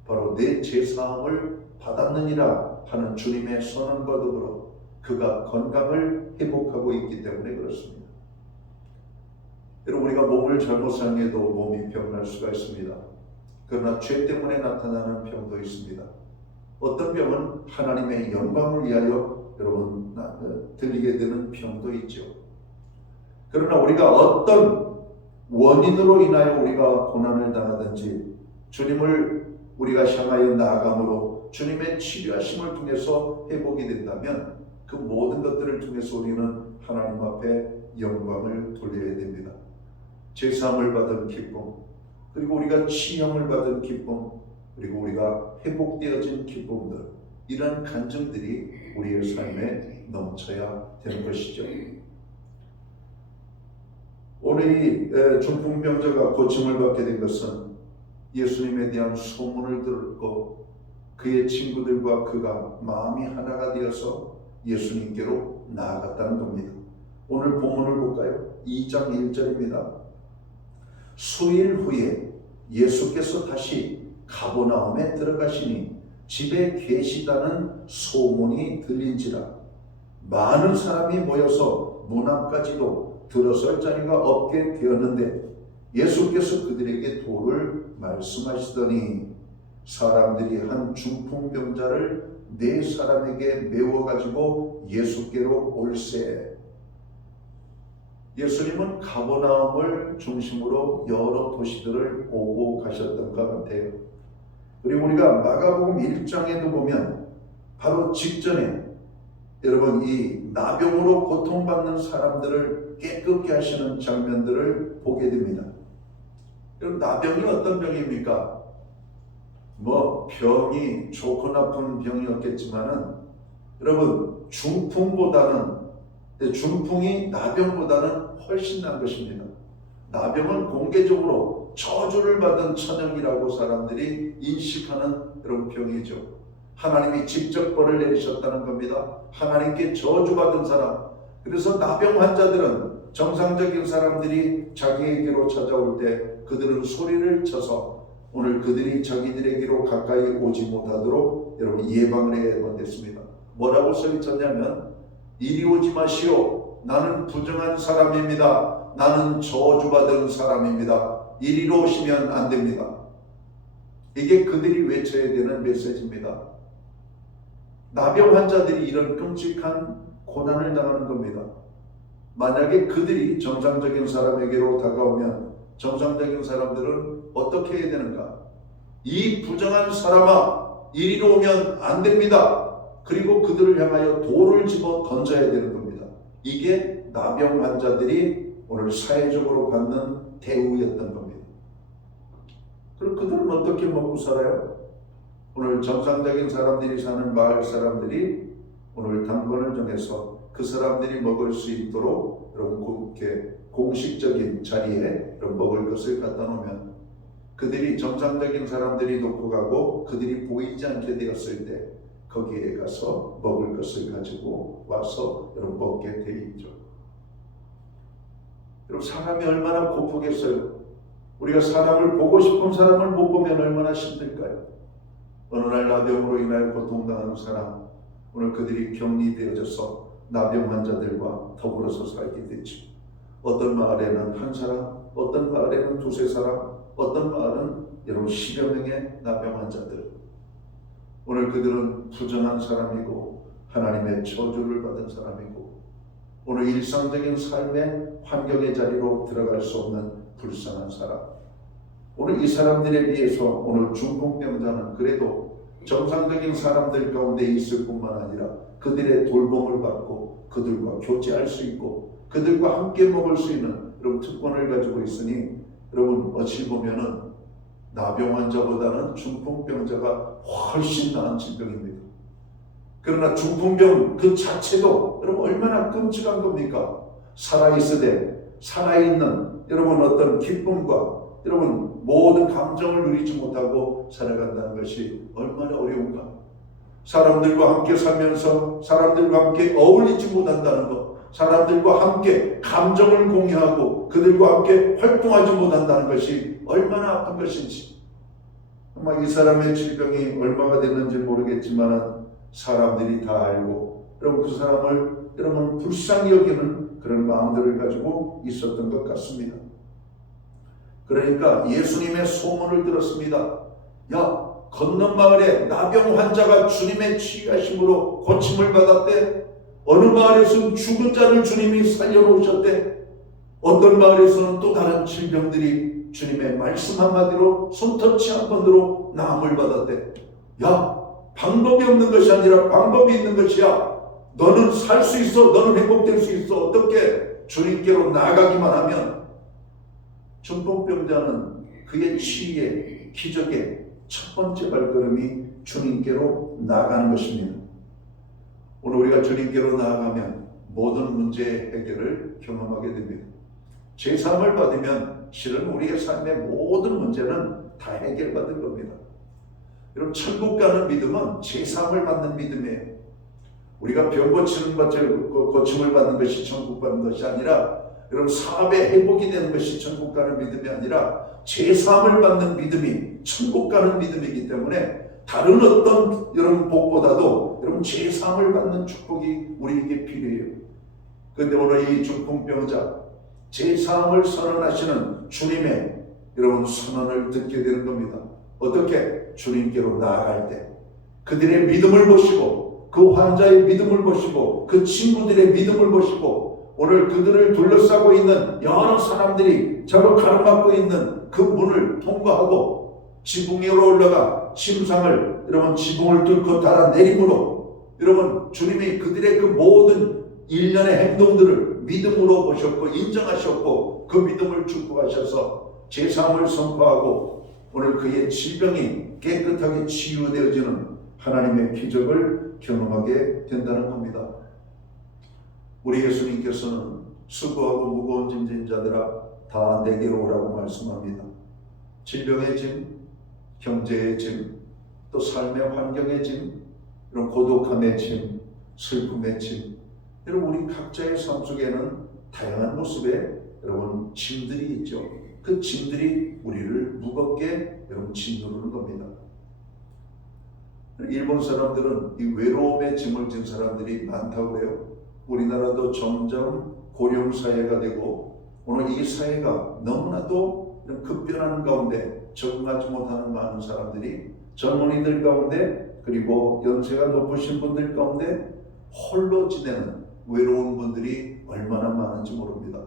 바로 내 죄사함을 받았느니라 하는 주님의 선언과 더불어 그가 건강을 회복하고 있기 때문에 그렇습니다. 여러분, 우리가 몸을 잘못 사용해도 몸이 병날 수가 있습니다. 그러나 죄 때문에 나타나는 병도 있습니다. 어떤 병은 하나님의 영광을 위하여 여러분 들리게 되는 병도 있죠. 그러나 우리가 어떤 원인으로 인하여 우리가 고난을 당하든지 주님을 우리가 향하여 나아감으로 주님의 치료하심을 통해서 회복이 된다면 그 모든 것들을 통해서 우리는 하나님 앞에 영광을 돌려야 됩니다. 제사함을 받은 기쁨, 그리고 우리가 치유함을 받은 기쁨, 그리고 우리가 회복되어진 기쁨들, 이런 간증들이 우리의 삶에 넘쳐야 되는 것이죠. 오늘 이 중풍병자가 고침을 받게 된 것은 예수님에 대한 소문을 듣고 그의 친구들과 그가 마음이 하나가 되어서 예수님께로 나아갔다는 겁니다. 오늘 본문을 볼까요? 2장 1절입니다. 수일 후에 예수께서 다시 가버나움에 들어가시니 집에 계시다는 소문이 들린지라 많은 사람이 모여서 문 앞까지도 들어설 자리가 없게 되었는데 예수께서 그들에게 도를 말씀하시더니 사람들이 한 중풍병자를 4사람에게 메워가지고 예수께로 올세. 예수님은 가버나움을 중심으로 여러 도시들을 오고 가셨던 것 같아요. 그리고 우리가 마가복음 1장에도 보면 바로 직전에 여러분 이 나병으로 고통받는 사람들을 깨끗게 하시는 장면들을 보게 됩니다. 여러분, 나병이 어떤 병입니까? 병이 좋고 나쁜 병이었겠지만은 여러분 중풍이 나병보다는 훨씬 난 것입니다. 나병은 공개적으로 저주를 받은 천형이라고 사람들이 인식하는 그런 병이죠. 하나님이 직접 벌을 내리셨다는 겁니다. 하나님께 저주받은 사람. 그래서 나병 환자들은 정상적인 사람들이 자기에게로 찾아올 때 그들은 소리를 쳐서 오늘 그들이 자기들에게로 가까이 오지 못하도록 여러분 예방을 해야만 됐습니다. 뭐라고 소리쳤냐면 이리 오지 마시오. 나는 부정한 사람입니다. 나는 저주받은 사람입니다. 이리로 오시면 안 됩니다. 이게 그들이 외쳐야 되는 메시지입니다. 나병 환자들이 이런 끔찍한 고난을 당하는 겁니다. 만약에 그들이 정상적인 사람에게로 다가오면 정상적인 사람들은 어떻게 해야 되는가? 이 부정한 사람아, 이리로 오면 안 됩니다. 그리고 그들을 향하여 돌을 집어 던져야 되는 겁니다. 이게 나병 환자들이 오늘 사회적으로 받는 대우였던 겁니다. 그럼 그들은 어떻게 먹고 살아요? 오늘 정상적인 사람들이 사는 마을 사람들이 오늘 당번을 정해서 그 사람들이 먹을 수 있도록 여러분 이렇게 공식적인 자리에 먹을 것을 갖다 놓으면 그들이 정상적인 사람들이 놓고 가고 그들이 보이지 않게 되었을 때 거기에 가서 먹을 것을 가지고 와서 여러분 먹게 돼 있죠. 여러분 사람이 얼마나 고프겠어요. 우리가 사람을 보고 싶은 사람을 못 보면 얼마나 힘들까요? 어느 날 나병으로 인하여 고통당하는 사람, 오늘 그들이 격리되어져서 나병 환자들과 더불어서 살게 되죠. 어떤 마을에는 한 사람, 어떤 마을에는 두세 사람, 어떤 마을은 여러분 10여 명의 나병 환자들. 오늘 그들은 부정한 사람이고 하나님의 저주를 받은 사람이고 오늘 일상적인 삶의 환경의 자리로 들어갈 수 없는 불쌍한 사람. 오늘 이 사람들에 비해서 오늘 중풍병자는 그래도 정상적인 사람들 가운데 있을 뿐만 아니라 그들의 돌봄을 받고 그들과 교제할 수 있고 그들과 함께 먹을 수 있는 여러분 특권을 가지고 있으니 여러분 어찌 보면은 나병 환자보다는 중풍병자가 훨씬 나은 질병입니다. 그러나 중풍병 그 자체도 여러분 얼마나 끔찍한 겁니까? 살아있으되 살아있는 여러분 어떤 기쁨과 여러분 모든 감정을 누리지 못하고 살아간다는 것이 얼마나 어려운가. 사람들과 함께 살면서 사람들과 함께 어울리지 못한다는 것, 사람들과 함께 감정을 공유하고 그들과 함께 활동하지 못한다는 것이 얼마나 아픈 것인지. 아마 이 사람의 질병이 얼마가 됐는지 모르겠지만 사람들이 다 알고 여러분 그 사람을 여러분 불쌍히 여기는 그런 마음들을 가지고 있었던 것 같습니다. 그러니까 예수님의 소문을 들었습니다. 야, 건넌 마을에 나병 환자가 주님의 치유하심으로 고침을 받았대. 어느 마을에서는 죽은 자를 주님이 살려놓으셨대. 어떤 마을에서는 또 다른 질병들이 주님의 말씀 한마디로 손터치 한 번으로 나음을 받았대. 야, 방법이 없는 것이 아니라 방법이 있는 것이야. 너는 살 수 있어. 너는 회복될 수 있어. 어떻게? 주님께로 나아가기만 하면. 중풍병자는 그의 치유의 기적의 첫 번째 발걸음이 주님께로 나아가는 것입니다. 오늘 우리가 주님께로 나아가면 모든 문제의 해결을 경험하게 됩니다. 제사함을 받으면 실은 우리의 삶의 모든 문제는 다 해결받은 겁니다. 여러분 천국 가는 믿음은 제사함을 받는 믿음이에요. 우리가 병 고치는 고침을 받는 것이 천국 가는 것이 아니라 여러분 사업의 회복이 되는 것이 천국 가는 믿음이 아니라 제사함을 받는 믿음이 천국 가는 믿음이기 때문에 다른 어떤 여러분 복보다도 여러분 제사함을 받는 축복이 우리에게 필요해요. 그런데 오늘 이 중풍병자 제사함을 선언하시는 주님의 여러분 선언을 듣게 되는 겁니다. 어떻게? 주님께로 나아갈 때 그들의 믿음을 보시고 그 환자의 믿음을 보시고 그 친구들의 믿음을 보시고 오늘 그들을 둘러싸고 있는 여러 사람들이 저로 가로막고 있는 그 문을 통과하고 지붕 위로 올라가 침상을 여러분 지붕을 뚫고 달아내림으로 여러분 주님이 그들의 그 모든 일련의 행동들을 믿음으로 보셨고 인정하셨고 그 믿음을 축복하셔서 제사함을 선포하고 오늘 그의 질병이 깨끗하게 치유되어지는 하나님의 기적을 경험하게 된다는 겁니다. 우리 예수님께서는 수고하고 무거운 짐진 자들아 다 내게로 오라고 말씀합니다. 질병의 짐, 형제의 짐, 또 삶의 환경의 짐, 이런 고독함의 짐, 슬픔의 짐, 여러분 우리 각자의 삶 속에는 다양한 모습의 여러분 짐들이 있죠. 그 짐들이 우리를 무겁게 여러분 짓누르는 겁니다. 일본 사람들은 이 외로움의 짐을 진 사람들이 많다고 해요. 우리나라도 점점 고령 사회가 되고 오늘 이 사회가 너무나도 급변하는 가운데 적응하지 못하는 많은 사람들이 젊은이들 가운데 그리고 연세가 높으신 분들 가운데 홀로 지내는 외로운 분들이 얼마나 많은지 모릅니다.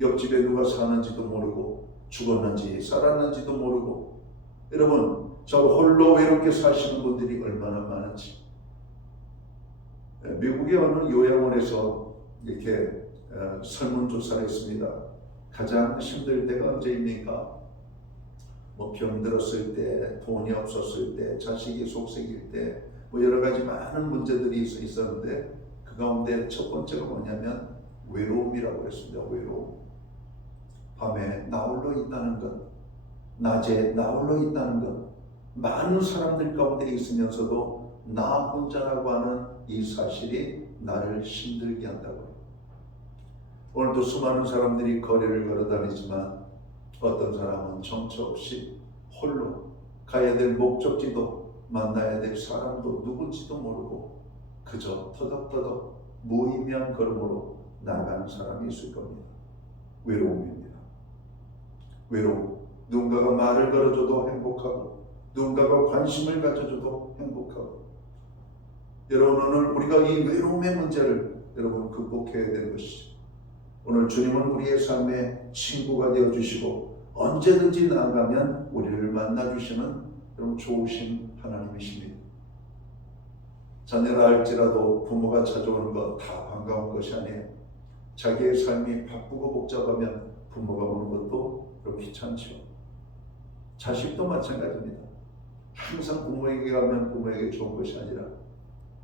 옆집에 누가 사는지도 모르고 죽었는지 살았는지도 모르고 여러분 저 홀로 외롭게 사시는 분들이 얼마나 많은지. 미국의 어느 요양원에서 이렇게 설문조사를 했습니다. 가장 힘들 때가 언제입니까? 뭐 병들었을 때, 돈이 없었을 때, 자식이 속색일 때, 뭐 여러 가지 많은 문제들이 있었는데 그 가운데 첫 번째가 뭐냐면 외로움이라고 했습니다. 외로움. 밤에 나 홀로 있다는 것, 낮에 나 홀로 있다는 것, 많은 사람들 가운데 있으면서도 나 혼자라고 하는 이 사실이 나를 힘들게 한다고요. 오늘도 수많은 사람들이 거리를 걸어다니지만 어떤 사람은 정처 없이 홀로 가야 될 목적지도 만나야 될 사람도 누군지도 모르고 그저 터덕터덕 무의미한 걸음으로 나가는 사람이 있을 겁니다. 외로움입니다. 외로움. 누군가가 말을 걸어줘도 행복하고 누군가가 관심을 가져줘도 행복하고 여러분 오늘 우리가 이 외로움의 문제를 여러분 극복해야 되는 것이죠. 오늘 주님은 우리의 삶의 친구가 되어주시고 언제든지 나아가면 우리를 만나주시는 여러분 좋으신 하나님이십니다. 자녀라 할지라도 부모가 찾아오는 것 다 반가운 것이 아니에요. 자기의 삶이 바쁘고 복잡하면 부모가 오는 것도 그렇게 귀찮죠. 자식도 마찬가지입니다. 항상 부모에게 가면 부모에게 좋은 것이 아니라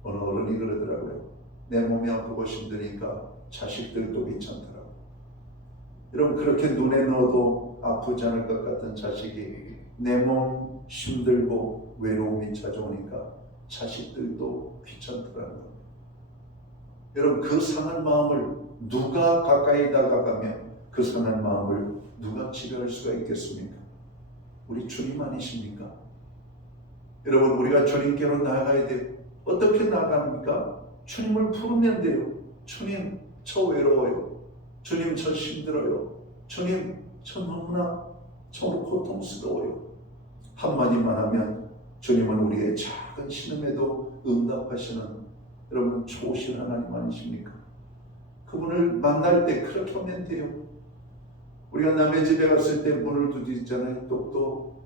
어느 어른이 그러더라고요. 내 몸이 아프고 힘드니까 자식들도 귀찮더라고요. 여러분 그렇게 눈에 넣어도 아프지 않을 것 같은 자식이 내 몸 힘들고 외로움이 찾아오니까 자식들도 귀찮더라는 겁니다. 여러분 그 상한 마음을 누가 가까이 다가가면 그 상한 마음을 누가 치료할 수가 있겠습니까? 우리 주님 아니십니까? 여러분 우리가 주님께로 나아가야 돼요. 어떻게 나아갑니까? 주님을 부르면 돼요. 주님 저 외로워요. 주님 저 힘들어요. 주님 저 너무나 정말 고통스러워요. 한마디만 하면 주님은 우리의 작은 신음에도 응답하시는 여러분 좋으신 하나님 아니십니까? 그분을 만날 때 그렇게 하면 돼요. 우리가 남의 집에 갔을 때 문을 두드리잖아요. 똑똑.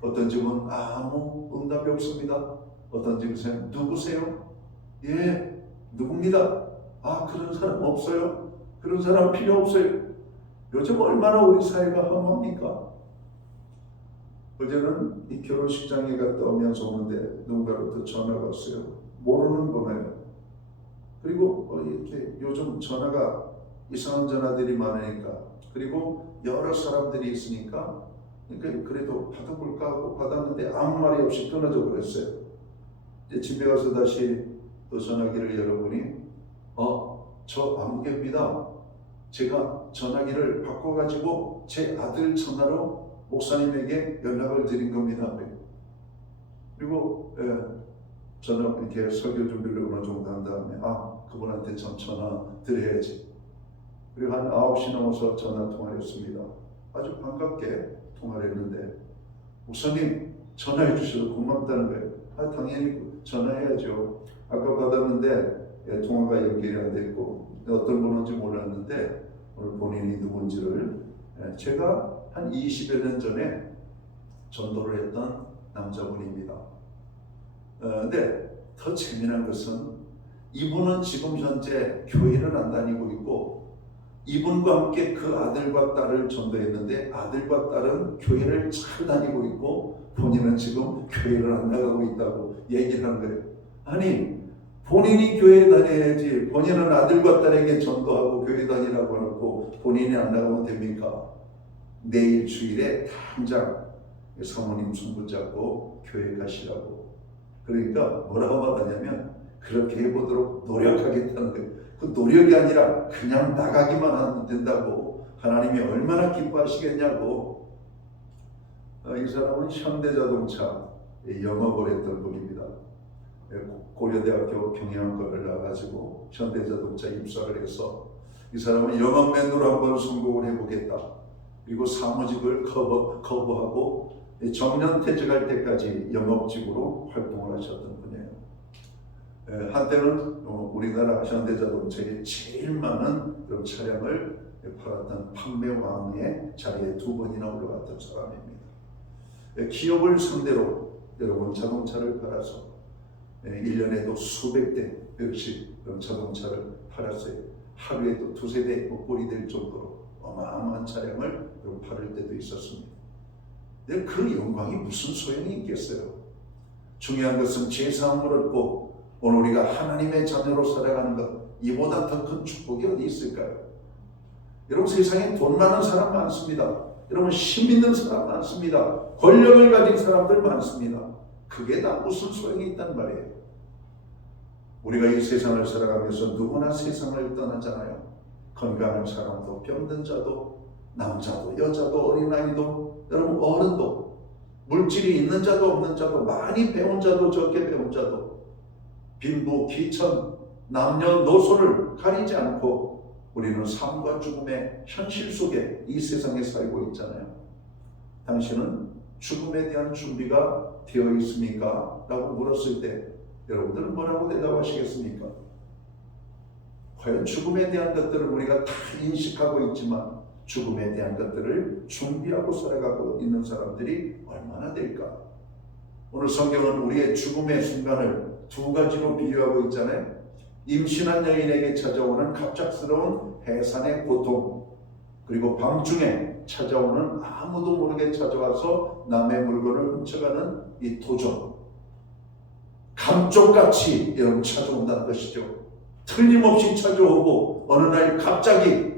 어떤 집은 아무 응답이 없습니다. 어떤 집은 누구세요? 예, 누굽니다. 아, 그런 사람 없어요. 그런 사람 필요 없어요. 요즘 얼마나 우리 사회가 험합니까? 어제는 이 결혼식장에 갔다 오면서 오는데 누군가로부터 전화가 왔어요. 모르는 번호예요. 그리고 이렇게 요즘 전화가 이상한 전화들이 많으니까 그리고 여러 사람들이 있으니까 그러니까 그래도 받아볼까 하고 받았는데 아무 말이 없이 끊어져 버렸어요. 이제 집에 가서 다시 또 전화기를 열어보니 저 아무개입니다. 제가 전화기를 바꿔가지고 제 아들 전화로 목사님에게 연락을 드린 겁니다. 그리고 저는 이렇게 설교 준비를 어느 정도 한 다음에 그분한테 전 전화 드려야지. 그리고 한 9시 넘어서 전화 통화를 했습니다. 아주 반갑게 통화를 했는데 목사님 전화해 주셔서 고맙다는 거예요. 당연히 전화해야죠. 아까 받았는데 통화가 연결이 안 됐고 어떤 번호인지 몰랐는데 오늘 본인이 누군지를 제가 한 20여 년 전에 전도를 했던 남자분입니다. 근데 더 재미난 것은 이분은 지금 현재 교회를 안 다니고 있고 이분과 함께 그 아들과 딸을 전도했는데 아들과 딸은 교회를 잘 다니고 있고 본인은 지금 교회를 안 나가고 있다고 얘기를 한 거예요. 아니 본인이 교회 다녀야지. 본인은 아들과 딸에게 전도하고 교회 다니라고 하고 본인이 안 나가면 됩니까? 내일 주일에 당장 사모님 손 붙잡고 교회 가시라고. 그러니까 뭐라고 말하냐면 그렇게 해보도록 노력하겠다는 거예요. 그 노력이 아니라 그냥 나가기만 하면 된다고. 하나님이 얼마나 기뻐하시겠냐고. 이 사람은 현대자동차 영업을 했던 분입니다. 고려대학교 경영학과를 나와가지고 현대자동차 입사를 해서 이 사람은 영업맨으로 한번 성공을 해보겠다. 그리고 사무직을 커버하고 정년퇴직할 때까지 영업직으로 활동을 하셨던 분이에요. 한때는 우리나라 현대자동차에 제일 많은 그런 차량을 팔았던 판매왕의 자리에 2번이나 올라갔던 사람입니다. 기업을 상대로 여러분 자동차를 팔아서 1년에도 수백 대씩 그런 자동차를 팔았어요. 하루에도 2-3대 꼴이 될 정도로 어마어마한 차량을 팔을 때도 있었습니다. 근데 그 영광이 무슨 소용이 있겠어요? 중요한 것은 죄사함을 얻고 오늘 우리가 하나님의 자녀로 살아가는 것, 이보다 더 큰 축복이 어디 있을까요? 여러분, 세상에 돈 많은 사람 많습니다. 여러분, 힘 있는 사람 많습니다. 권력을 가진 사람들 많습니다. 그게 다 무슨 소용이 있단 말이에요. 우리가 이 세상을 살아가면서 누구나 세상을 떠나잖아요. 건강한 사람도 병든 자도 남자도 여자도 어린아이도 여러분 어른도 물질이 있는 자도 없는 자도 많이 배운 자도 적게 배운 자도 빈부 기천 남녀노소를 가리지 않고 우리는 삶과 죽음의 현실 속에 이 세상에 살고 있잖아요. 당신은 죽음에 대한 준비가 되어 있습니까? 라고 물었을 때 여러분들은 뭐라고 대답하시겠습니까? 과연 죽음에 대한 것들을 우리가 다 인식하고 있지만 죽음에 대한 것들을 준비하고 살아가고 있는 사람들이 얼마나 될까? 오늘 성경은 우리의 죽음의 순간을 2가지로 비유하고 있잖아요. 임신한 여인에게 찾아오는 갑작스러운 해산의 고통, 그리고 밤중에 찾아오는 아무도 모르게 찾아와서 남의 물건을 훔쳐가는 이 도전, 감쪽같이 여러분 찾아온다는 것이죠. 틀림없이 찾아오고 어느 날 갑자기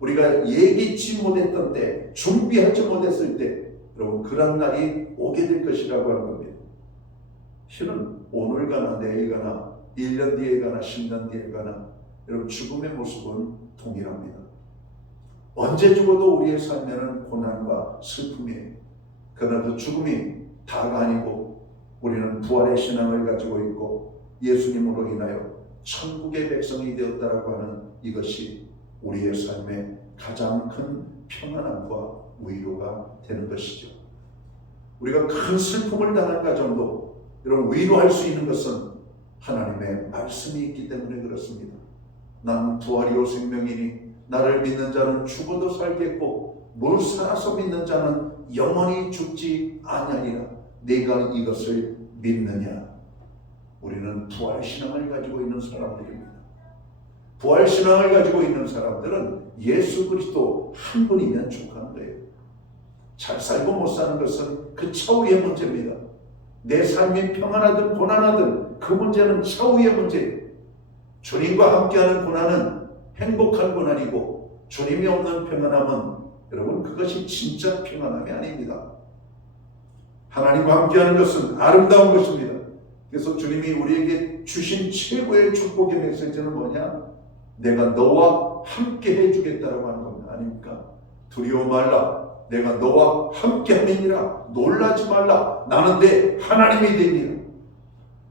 우리가 예기치 못했던 때, 준비하지 못했을 때 여러분 그런 날이 오게 될 것이라고 하는 겁니다. 실은 오늘 가나 내일 가나 1년 뒤에 가나 10년 뒤에 가나 여러분 죽음의 모습은 동일합니다. 언제 죽어도 우리의 삶에는 고난과 슬픔이에요. 그러나 그 죽음이 다가 아니고 우리는 부활의 신앙을 가지고 있고 예수님으로 인하여 천국의 백성이 되었다라고 하는 이것이 우리의 삶의 가장 큰 평안함과 위로가 되는 것이죠. 우리가 큰 슬픔을 당한 가정도 여러분 위로할 수 있는 것은 하나님의 말씀이 있기 때문에 그렇습니다. 난 부활이요 생명이니 나를 믿는 자는 죽어도 살겠고 물 살아서 믿는 자는 영원히 죽지 아니하리라. 내가 이것을 믿느냐? 우리는 부활신앙을 가지고 있는 사람들입니다. 부활신앙을 가지고 있는 사람들은 예수 그리스도 한 분이면 족하는 거예요. 잘 살고 못 사는 것은 그 차후의 문제입니다. 내 삶이 평안하든 고난하든 그 문제는 차후의 문제예요. 주님과 함께하는 고난은 행복한 고난이고 주님이 없는 평안함은 여러분 그것이 진짜 평안함이 아닙니다. 하나님과 함께하는 것은 아름다운 것입니다. 그래서 주님이 우리에게 주신 최고의 축복의 메시지는 뭐냐? 내가 너와 함께 해주겠다라고 하는 겁니다. 아닙니까? 두려워 말라. 내가 너와 함께 함이니라. 놀라지 말라. 나는 내 하나님이 되니라.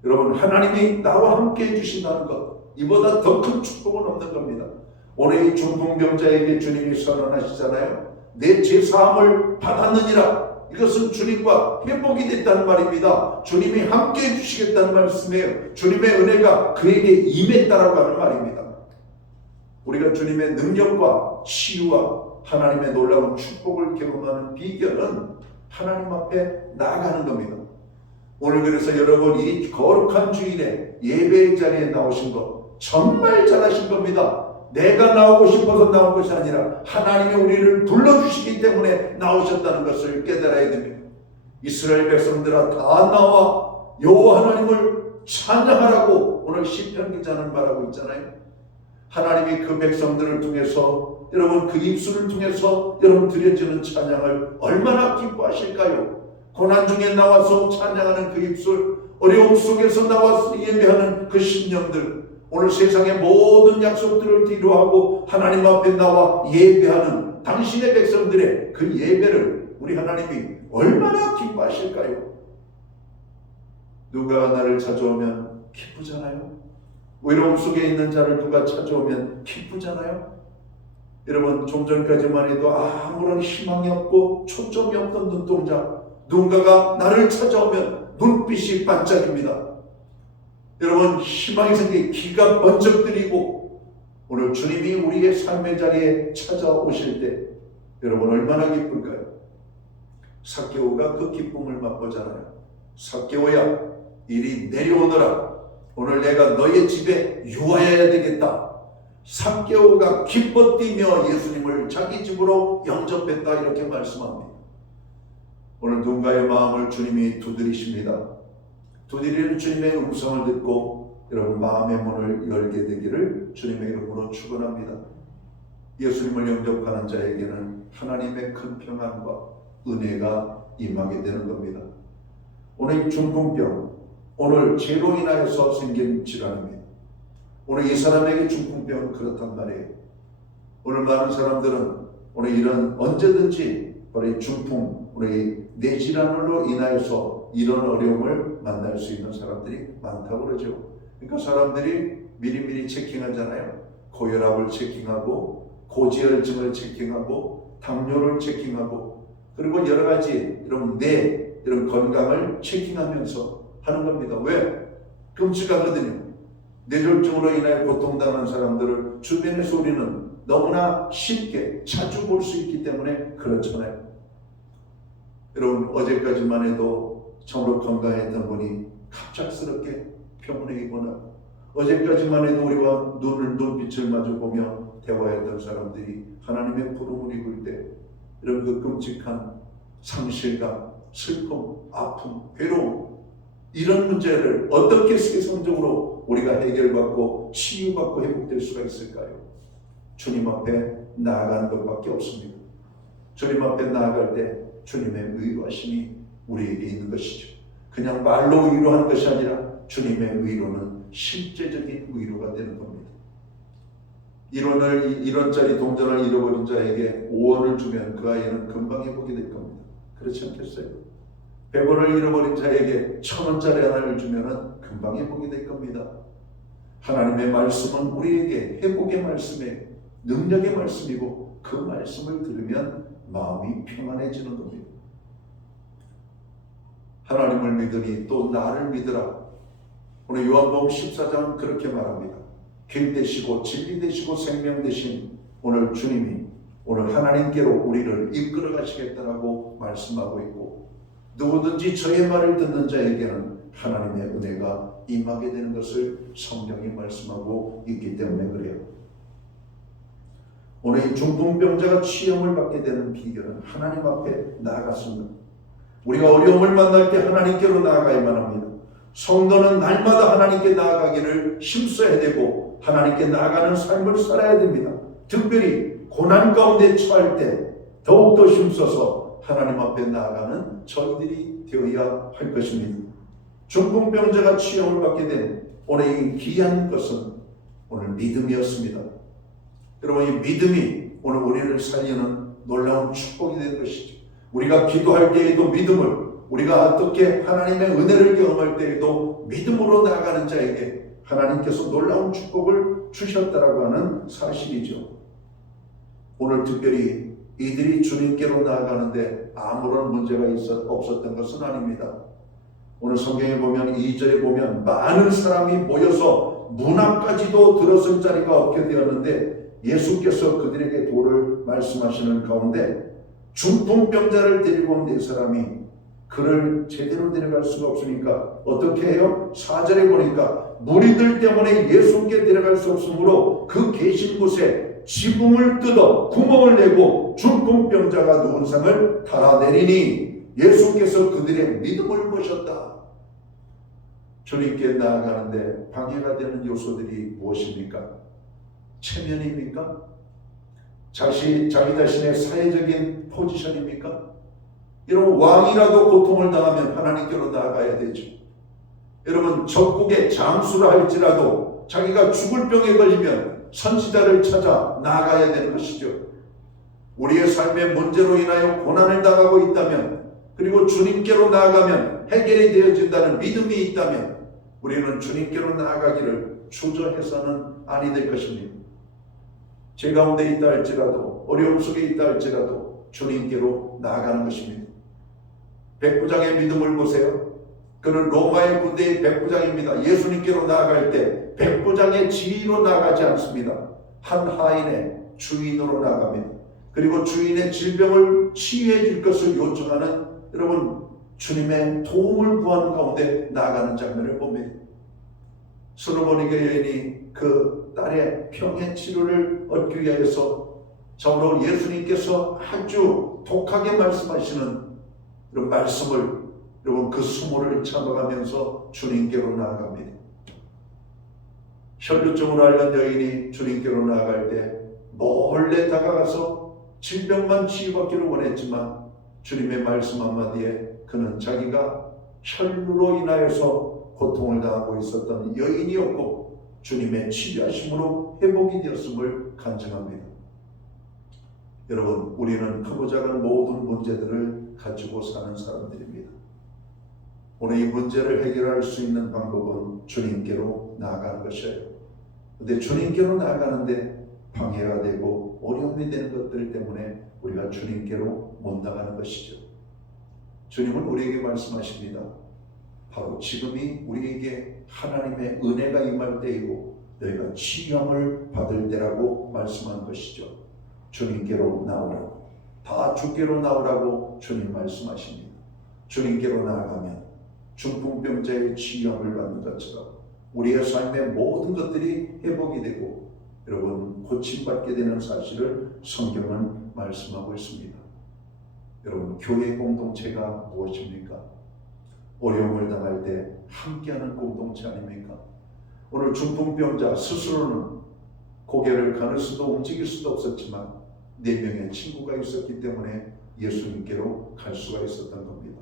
여러분 하나님이 나와 함께 해주신다는 것, 이보다 더 큰 축복은 없는 겁니다. 오늘 이 중풍병자에게 주님이 선언하시잖아요. 내 죄사함을 받았느니라. 이것은 주님과 회복이 됐다는 말입니다. 주님이 함께 해주시겠다는 말씀이에요. 주님의 은혜가 그에게 임했다라고 하는 말입니다. 우리가 주님의 능력과 치유와 하나님의 놀라운 축복을 경험하는 비결은 하나님 앞에 나아가는 겁니다. 오늘 그래서 여러분 이 거룩한 주일에 예배의 자리에 나오신 것 정말 잘하신 겁니다. 내가 나오고 싶어서 나온 것이 아니라 하나님이 우리를 불러주시기 때문에 나오셨다는 것을 깨달아야 됩니다. 이스라엘 백성들아 다 나와 여호와 하나님을 찬양하라고 오늘 시편 기자는 말하고 있잖아요. 하나님이 그 백성들을 통해서, 여러분 그 입술을 통해서 여러분 드려지는 찬양을 얼마나 기뻐하실까요? 고난 중에 나와서 찬양하는 그 입술, 어려움 속에서 나와서 예배하는 그 심령들, 오늘 세상의 모든 약속들을 뒤로하고 하나님 앞에 나와 예배하는 당신의 백성들의 그 예배를 우리 하나님이 얼마나 기뻐하실까요? 누가 나를 찾아오면 기쁘잖아요. 외로움 속에 있는 자를 누가 찾아오면 기쁘잖아요. 여러분 좀 전까지만 해도 아무런 희망이 없고 초점이 없던 눈동자, 누군가가 나를 찾아오면 눈빛이 반짝입니다. 여러분 희망이 생기 기가 번쩍 들이고, 오늘 주님이 우리의 삶의 자리에 찾아오실 때 여러분 얼마나 기쁠까요? 삭개오가 그 기쁨을 맛보잖아요. 삭개오야, 이리 내려오너라. 오늘 내가 너의 집에 유하여야 되겠다. 삭개오가 기뻐 뛰며 예수님을 자기 집으로 영접했다, 이렇게 말씀합니다. 오늘 누군가의 마음을 주님이 두드리십니다. 두드리는 주님의 음성을 듣고 여러분 마음의 문을 열게 되기를 주님의 이름으로 축원합니다. 예수님을 영접하는 자에게는 하나님의 큰 평안과 은혜가 임하게 되는 겁니다. 오늘 이 중풍병, 오늘 죄로 인하여서 생긴 질환입니다. 오늘 이 사람에게 중풍병은 그렇단 말이에요. 오늘 많은 사람들은 오늘 이런 언제든지 바로 이 중풍, 오늘 이 뇌질환으로 인하여서 이런 어려움을 만날 수 있는 사람들이 많다고 그러죠. 그러니까 사람들이 미리미리 체킹하잖아요. 고혈압을 체킹하고, 고지혈증을 체킹하고, 당뇨를 체킹하고, 그리고 여러 가지 이런 이런 건강을 체킹하면서 하는 겁니다. 왜? 끔찍하거든요. 뇌졸중으로 인하여 고통당하는 사람들을 주변에서 우리는 너무나 쉽게 자주 볼 수 있기 때문에 그렇잖아요. 여러분 어제까지만 해도 참으로 건강했던 분이 갑작스럽게 병원에 입원하고, 어제까지만 해도 우리와 눈빛을 마주보며 대화했던 사람들이 하나님의 부름을 입을 때 이런 그 끔찍한 상실감, 슬픔, 아픔, 괴로움, 이런 문제를 어떻게 세상적으로 우리가 해결받고 치유받고 회복될 수가 있을까요? 주님 앞에 나아가는 것밖에 없습니다. 주님 앞에 나아갈 때 주님의 위로하심이 우리에게 있는 것이죠. 그냥 말로 위로하는 것이 아니라 주님의 위로는 실제적인 위로가 되는 겁니다. 1원짜리 동전을 잃어버린 자에게 5원을 주면 그 아이는 금방 회복이 될 겁니다. 그렇지 않겠어요? 100원을 잃어버린 자에게 1000원짜리 하나를 주면 금방 회복이 될 겁니다. 하나님의 말씀은 우리에게 회복의 말씀이에요. 능력의 말씀이고, 그 말씀을 들으면 마음이 평안해지는 겁니다. 하나님을 믿으니 또 나를 믿으라. 오늘 요한복음 14장은 그렇게 말합니다. 길 되시고 진리 되시고 생명 되신 오늘 주님이 오늘 하나님께로 우리를 이끌어 가시겠다라고 말씀하고 있고, 누구든지 저의 말을 듣는 자에게는 하나님의 은혜가 임하게 되는 것을 성경이 말씀하고 있기 때문에 그래요. 오늘 이 중풍병자가 치유를 받게 되는 비결은 하나님 앞에 나아갔습니다. 우리가 어려움을 만날 때 하나님께로 나아가야만 합니다. 성도는 날마다 하나님께 나아가기를 힘써야 되고 하나님께 나아가는 삶을 살아야 됩니다. 특별히 고난 가운데 처할 때 더욱더 힘써서 하나님 앞에 나아가는 저희들이 되어야 할 것입니다. 중풍병자가 치유를 받게 된 오늘 이 귀한 것은 오늘 믿음이었습니다. 여러분 이 믿음이 오늘 우리를 살리는 놀라운 축복이 된 것이죠. 우리가 기도할 때에도 믿음을, 우리가 어떻게 하나님의 은혜를 경험할 때에도 믿음으로 나아가는 자에게 하나님께서 놀라운 축복을 주셨다라고 하는 사실이죠. 오늘 특별히 이들이 주님께로 나아가는데 아무런 문제가 없었던 것은 아닙니다. 오늘 성경에 보면 2절에 보면 많은 사람이 모여서 문 앞까지도 들어설 자리가 없게 되었는데 예수께서 그들에게 도를 말씀하시는 가운데 중풍병자를 데리고 온 네 사람이 그를 제대로 데려갈 수가 없으니까 어떻게 해요? 4절에 보니까 무리들 때문에 예수께 데려갈 수 없으므로 그 계신 곳에 지붕을 뜯어 구멍을 내고 중풍병자가 누운 상을 달아내리니 예수께서 그들의 믿음을 보셨다. 주님께 나아가는데 방해가 되는 요소들이 무엇입니까? 체면입니까? 자기 자신의 사회적인 포지션입니까? 이런 왕이라도 고통을 당하면 하나님께로 나아가야 되죠. 여러분, 적국의 장수라 할지라도 자기가 죽을 병에 걸리면 선지자를 찾아 나아가야 되는 것이죠. 우리의 삶의 문제로 인하여 고난을 당하고 있다면, 그리고 주님께로 나아가면 해결이 되어진다는 믿음이 있다면 우리는 주님께로 나아가기를 주저해서는 아니 될 것입니다. 제 가운데 있다 할지라도, 어려움 속에 있다 할지라도 주님께로 나아가는 것입니다. 백부장의 믿음을 보세요. 그는 로마의 군대의 백부장입니다. 예수님께로 나아갈 때 백부장의 지위로 나아가지 않습니다. 한 하인의 주인으로 나아갑니다. 그리고 주인의 질병을 치유해 줄 것을 요청하는, 여러분, 주님의 도움을 구하는 가운데 나아가는 장면을 봅니다. 솔로몬에게 여인이 그 딸의 병의 치료를 얻기 위해서 참으로 예수님께서 아주 독하게 말씀하시는 이런 말씀을, 여러분, 그 수모를 참아가면서 주님께로 나아갑니다. 혈루증으로 앓는 여인이 주님께로 나아갈 때 몰래 다가가서 질병만 치유받기를 원했지만 주님의 말씀 한마디에 그는 자기가 혈루로 인하여서 고통을 당하고 있었던 여인이었고 주님의 치료하심으로 회복이 되었음을 간증합니다. 여러분, 우리는 크고 작은 모든 문제들을 가지고 사는 사람들입니다. 오늘 이 문제를 해결할 수 있는 방법은 주님께로 나아가는 것이에요. 그런데 주님께로 나아가는데 방해가 되고 어려움이 되는 것들 때문에 우리가 주님께로 못 나가는 것이죠. 주님은 우리에게 말씀하십니다. 바로 지금이 우리에게 하나님의 은혜가 임할 때이고 너희가 치유함을 받을 때라고 말씀한 것이죠. 주님께로 나오라고, 다 주께로 나오라고 주님 말씀하십니다. 주님께로 나아가면 중풍병자의 치유함을 받는 것처럼 우리의 삶의 모든 것들이 회복이 되고, 여러분, 고침받게 되는 사실을 성경은 말씀하고 있습니다. 여러분, 교회 공동체가 무엇입니까? 어려움을 당할 때 함께하는 공동체 아닙니까? 오늘 중풍병자 스스로는 고개를 가눌 수도 움직일 수도 없었지만 4명의 친구가 있었기 때문에 예수님께로 갈 수가 있었던 겁니다.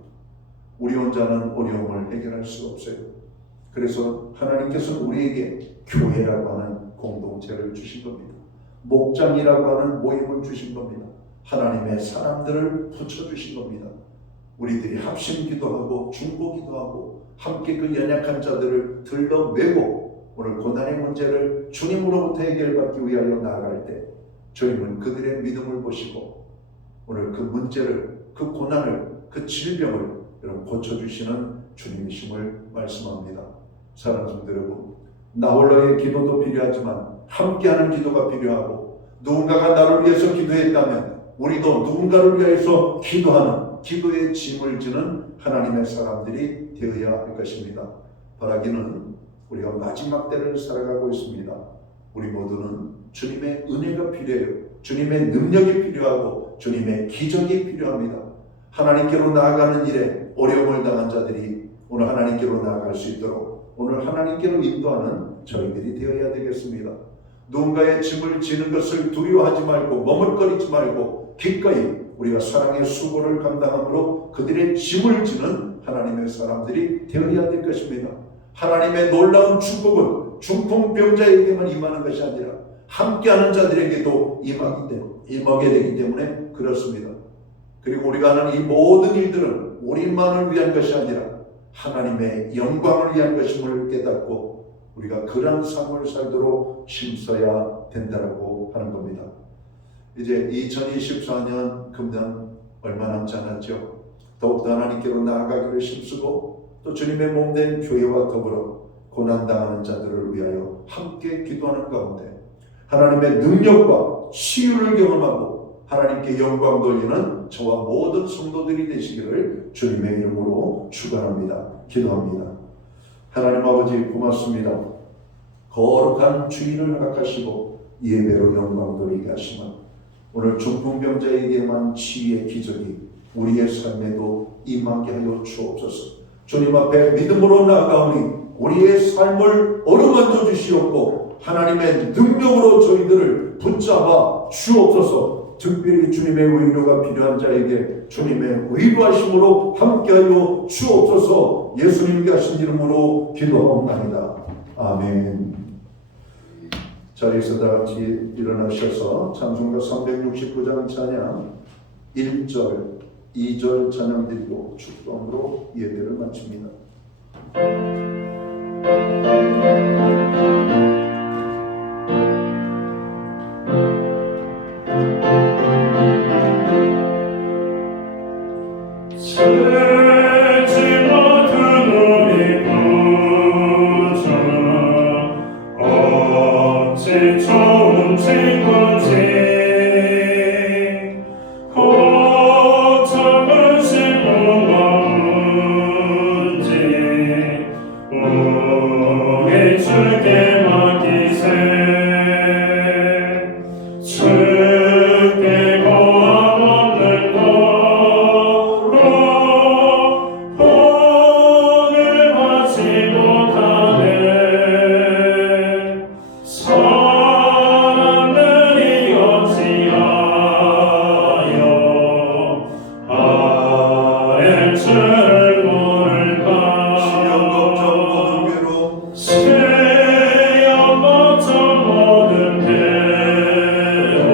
우리 혼자는 어려움을 해결할 수 없어요. 그래서 하나님께서는 우리에게 교회라고 하는 공동체를 주신 겁니다. 목장이라고 하는 모임을 주신 겁니다. 하나님의 사람들을 붙여주신 겁니다. 우리들이 합심 기도하고 중보 기도하고 함께 그 연약한 자들을 들러매고 오늘 고난의 문제를 주님으로부터 해결받기 위하여 나아갈 때 주님은 그들의 믿음을 보시고 오늘 그 문제를, 그 고난을, 그 질병을 여러분 고쳐주시는 주님이심을 말씀합니다. 사랑하는 성도 여러분, 나 홀로의 기도도 필요하지만 함께하는 기도가 필요하고, 누군가가 나를 위해서 기도했다면 우리도 누군가를 위해서 기도하는, 기도의 짐을 지는 하나님의 사람들이 되어야 할 것입니다. 바라기는 우리가 마지막 때를 살아가고 있습니다. 우리 모두는 주님의 은혜가 필요해요. 주님의 능력이 필요하고 주님의 기적이 필요합니다. 하나님께로 나아가는 일에 어려움을 당한 자들이 오늘 하나님께로 나아갈 수 있도록 오늘 하나님께로 인도하는 저희들이 되어야 되겠습니다. 누군가의 짐을 지는 것을 두려워하지 말고 머뭇거리지 말고 기꺼이 우리가 사랑의 수고를 감당함으로 그들의 짐을 지는 하나님의 사람들이 되어야 될 것입니다. 하나님의 놀라운 축복은 중풍병자에게만 임하는 것이 아니라 함께하는 자들에게도 임하게 되기 때문에 그렇습니다. 그리고 우리가 하는 이 모든 일들은 우리만을 위한 것이 아니라 하나님의 영광을 위한 것임을 깨닫고 우리가 그런 삶을 살도록 힘써야 된다고 하는 겁니다. 이제 2024년 금년 얼마 남지 않았죠. 더욱더 하나님께로 나아가기를 힘쓰고 또 주님의 몸된 교회와 더불어 고난당하는 자들을 위하여 함께 기도하는 가운데 하나님의 능력과 치유를 경험하고 하나님께 영광 돌리는 저와 모든 성도들이 되시기를 주님의 이름으로 축원합니다. 기도합니다. 하나님 아버지 고맙습니다. 거룩한 주일을 허락하시고 예배로 영광 돌리게 하시면 오늘 중풍병자에게만 치유의 기적이 우리의 삶에도 임하게 하여 주옵소서. 주님 앞에 믿음으로 나아가오니 우리의 삶을 어루만져 주시옵고 하나님의 능력으로 저희들을 붙잡아 주옵소서. 특별히 주님의 의료가 필요한 자에게 주님의 의로하심으로 함께하여 주옵소서. 예수님께 하신 이름으로 기도하옵나이다. 아멘. 자리에서 다 같이 일어나셔서 찬송가 369장 찬양 1절, 2절 찬양 드리고 축도함으로 예배를 마칩니다. 좋은 친구지 고통은 신무가 문제 우리 주께 맡기세 주께 고함 없는 도로 오늘 받지 못하네 사람들이 어찌하여 아랠 줄 모를까 시험 걱정 모든 괴로움 시험 걱정 모든 괴로움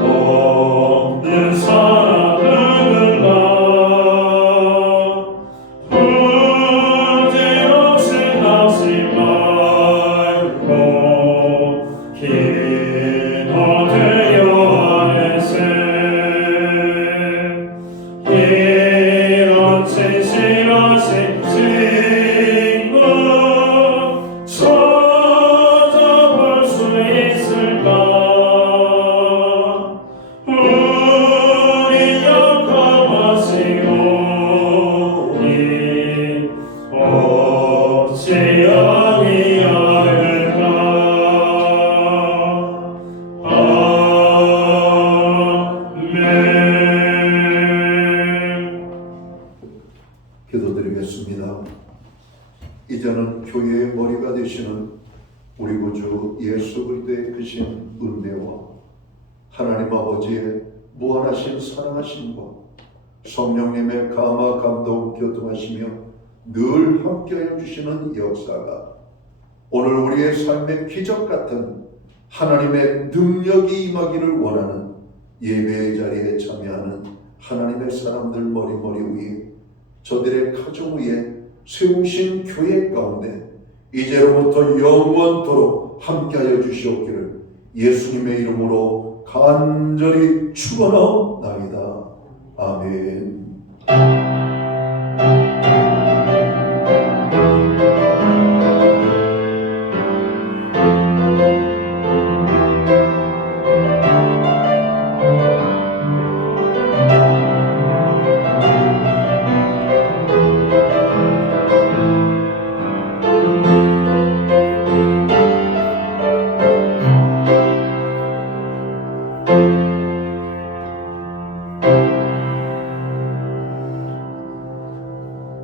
없는 사람 누군가 부질없이 나지 말고 기도되어 하네세 이런 진실하신 친구 찾아볼 수 있을까 우리 약함하시오니 없지 아니하일까 아멘. 기도드리겠습니다. 이제는 교회의 머리가 되시는 우리 구주 예수 그리스도의 크신 은혜와 하나님 아버지의 무한하신 사랑하심과 성령님의 감화 감동 교통하시며 늘 함께하여 주시는 역사가 오늘 우리의 삶의 기적 같은 하나님의 능력이 임하기를 원하는 예배의 자리에 참여하는 하나님의 사람들 머리 위에 저들의 가정 위에 세우신 교회 가운데 이제로부터 영원토록 함께하여 주시옵기를 예수님의 이름으로 간절히 축원하옵나이다. 아멘.